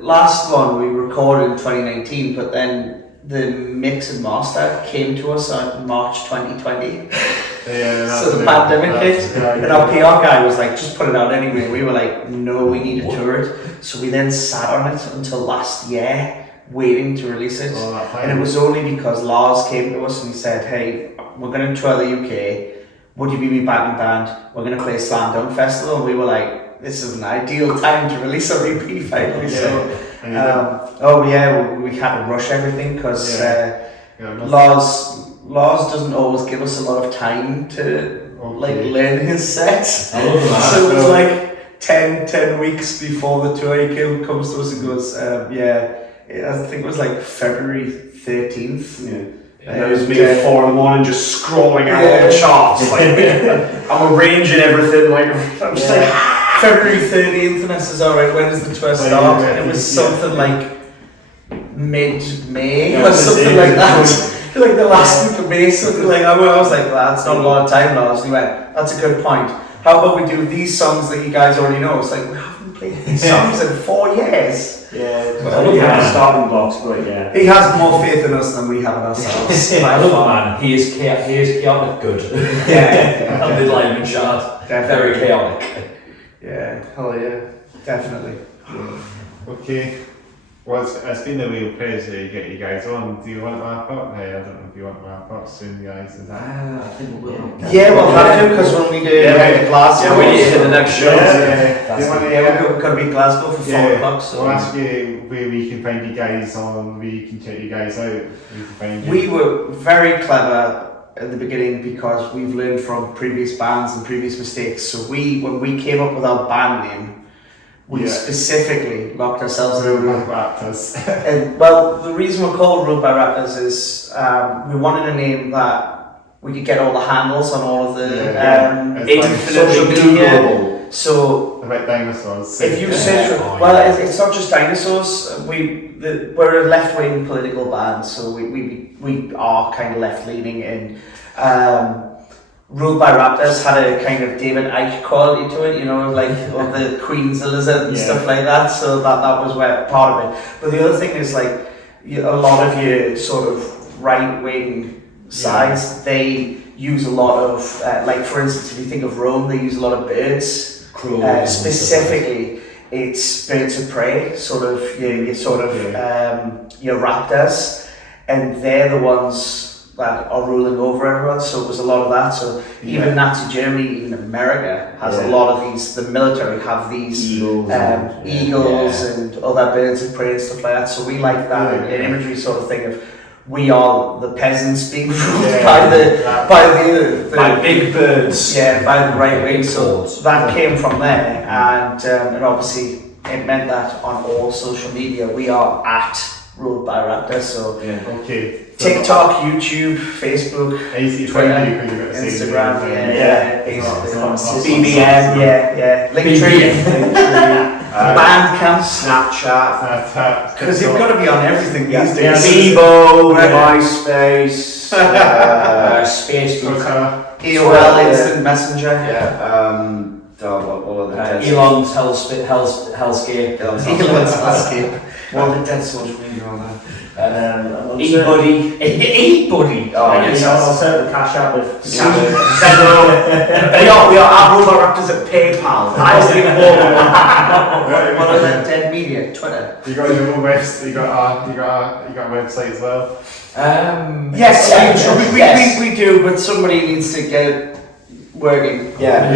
last one we recorded in 2019, but then the mix and master came to us on March 2020. So the pandemic hit, and our PR guy was like, just put it out anyway. We were like, no, we need to tour it. So we then sat on it until last year, waiting to release it. And it was only because Lars came to us and he said, hey, we're going to tour the UK. Would you be my backing band? We're going to play Slam Dunk Festival. And we were like, this is an ideal time to release our EP finally. We had to rush everything because Lars doesn't always give us a lot of time to learn his sets. I love that. So it was like 10 weeks before the tour, he comes to us and goes, I think it was like February 13th. And it was me at 4 in the morning just scrolling out all the charts. I'm arranging everything. I'm just like, February 13th, and I says, alright, when does the tour start? And it was something like mid-May or something like that. Like the last week of May, something like that. I was like, that's not a lot of time, Lars. And he went, that's a good point. How about we do these songs that you guys already know? It's like, we haven't played these songs in 4 years. Starting blocks, but He has more faith in us than we have in ourselves. I love the man. He is chaotic good. And the live and shot. Very chaotic. Hell yeah. Definitely. Okay. Well, it's been a real pleasure to get you guys on. Do you want to wrap up? Hey, I don't know if you want to wrap up soon, guys. Is that? I think we will. Yeah, we'll have to, because when we do Glasgow, Yeah, we need to hit the next show. Do you want to? we're going to be Glasgow for 4 o'clock. So We'll ask you where we can find you guys on, where you can check you guys out, where we can find you. we were very clever at the beginning because we've learned from previous bands and previous mistakes. So when we came up with our band name, we specifically locked ourselves in a room. Raptors. And well, the reason we're called Ruled by Raptors is we wanted a name that we could get all the handles on all of the social media. So about dinosaurs. if you search, it's not just dinosaurs. We're a left-wing political band, so we are kind of left-leaning, and Ruled by Raptors had a kind of David Icke quality to it, you know, like all the Queen's Elizabeth and stuff like that. So that was where part of it. But the other thing is like a lot of your sort of right-wing sides, they use a lot of like, for instance, if you think of Rome, they use a lot of birds. Specifically, it's birds of prey, sort of your raptors, and they're the ones that are ruling over everyone. So it was a lot of that. So even Nazi Germany, even America has a lot of these. The military have these eagles and other birds of prey and stuff like that. So we like that an imagery sort of thing of we are the peasants being ruled by big birds. Yeah, by the right wing. So that came from there, and obviously it meant that on all social media we are at Ruled by Raptors. So TikTok, YouTube, Facebook, Twitter, Instagram, BBM, Linktree, Bandcamp, Snapchat, because you've got to be on everything these days. Bebo, MySpace, Facebook, AOL, Instant Messenger. Elon's Hellscape. Elon's Hellscape. What are the dead social media on there? Eat-Buddy. Eat-Buddy. I'll certainly cash out with We are at Ruled by Raptors at PayPal. What are the dead media? Twitter. You got your own website. You got a website as well. Yes, we do, but somebody needs to get it working. We had a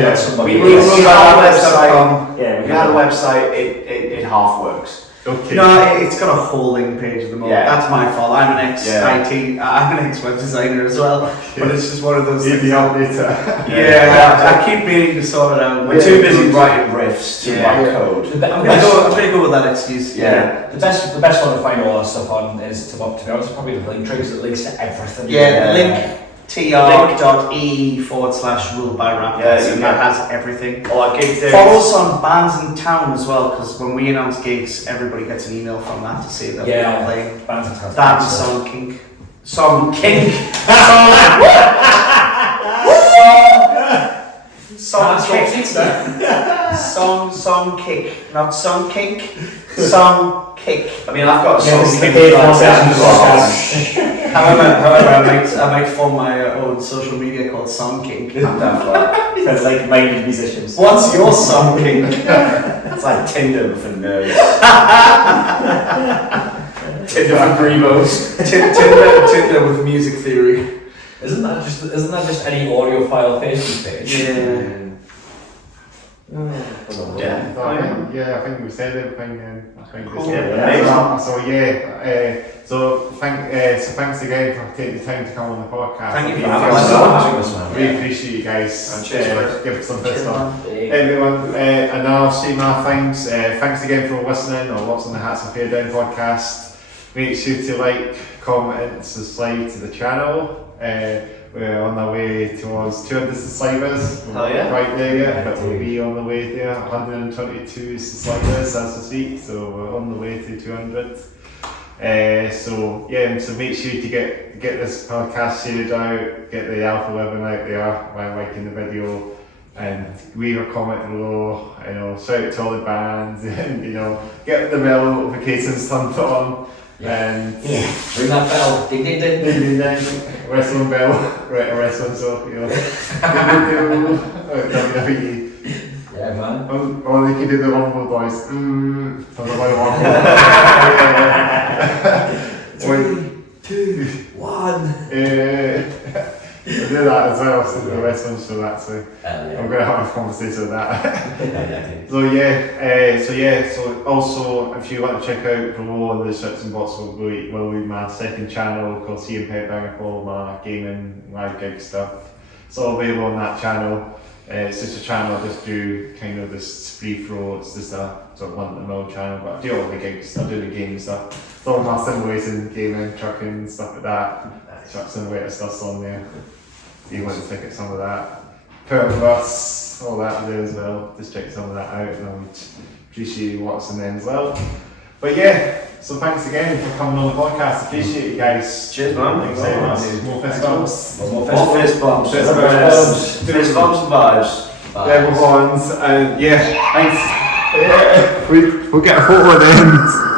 website. It half works. Okay. No, it's got a whole link page at the moment. That's my fault. I'm an ex-IT, I'm an ex-web designer as well. But it's just one of those things. I keep meaning to sort it out. We're too busy writing riffs to write code. I'm going to go with that excuse. The best one to find all that stuff on is, to be honest, probably the link tree, because it links to everything. Link tr.e/Ruled by Raptors, and that has everything. Follow us on bands in town as well, because when we announce gigs, everybody gets an email from that to say that we're playing. Bands in town. That and Song Kink. Song Kink. Song Kick. Not Song Kink. Song Kick. I mean, I've got a song However, I might form my own social media called Song Kink. Sounds like minded musicians. What's your Song Kink? It's like Tinder for nerds. Tinder for Grebos. Tinder with music theory. Isn't that just any audiophile Facebook page? I think we said everything. So thanks again for taking the time to come on the podcast. Thank you for having us. Really appreciate you guys. Give us some best on everyone. And I'll say my thanks. Thanks again for listening or watching the Hats and Fair Down podcast. Make sure to like, comment, and subscribe to the channel. We're on our way towards 200 subscribers. We're not quite there yet, but we'll be on the way there. 122 subscribers as we speak, so we're on the way to 200. So make sure to get this podcast shared out, get the alpha webbing out there while liking the video, and leave a comment below. Shout out to all the bands, and get the bell notifications turned on. And ring that bell. Ding ding ding. Ding ding ding. Wrestling bell. Right, wrestling so WWE. Yeah, man. Or they can do the Rumble boys. For the Rumble. best ones for that, so I'm Yeah. going to have a conversation with that. Yeah. So also if you want to check out below in the description box will be my second channel called See and Headbanger for all my gaming live gig stuff. It's all available on that channel. It's just a channel I just do kind of this free flow. It's just a sort of one-to-the-mill channel, but I do all the gigs. I do the game stuff. It's all my simulation, gaming, trucking, stuff like that. Chuck simulator stuff's on there. If you want to check out some of that. Perm bus, all that there as well. Just check some of that out, and I would appreciate you watching them as well. But yeah, so thanks again for coming on the podcast. Appreciate you guys. Cheers, man. Thanks very much. More fist bumps. More fist bumps. Fist bumps. Fist bumps and vibes. Level ones, and yeah, thanks. Yeah, we'll get a photo at the end.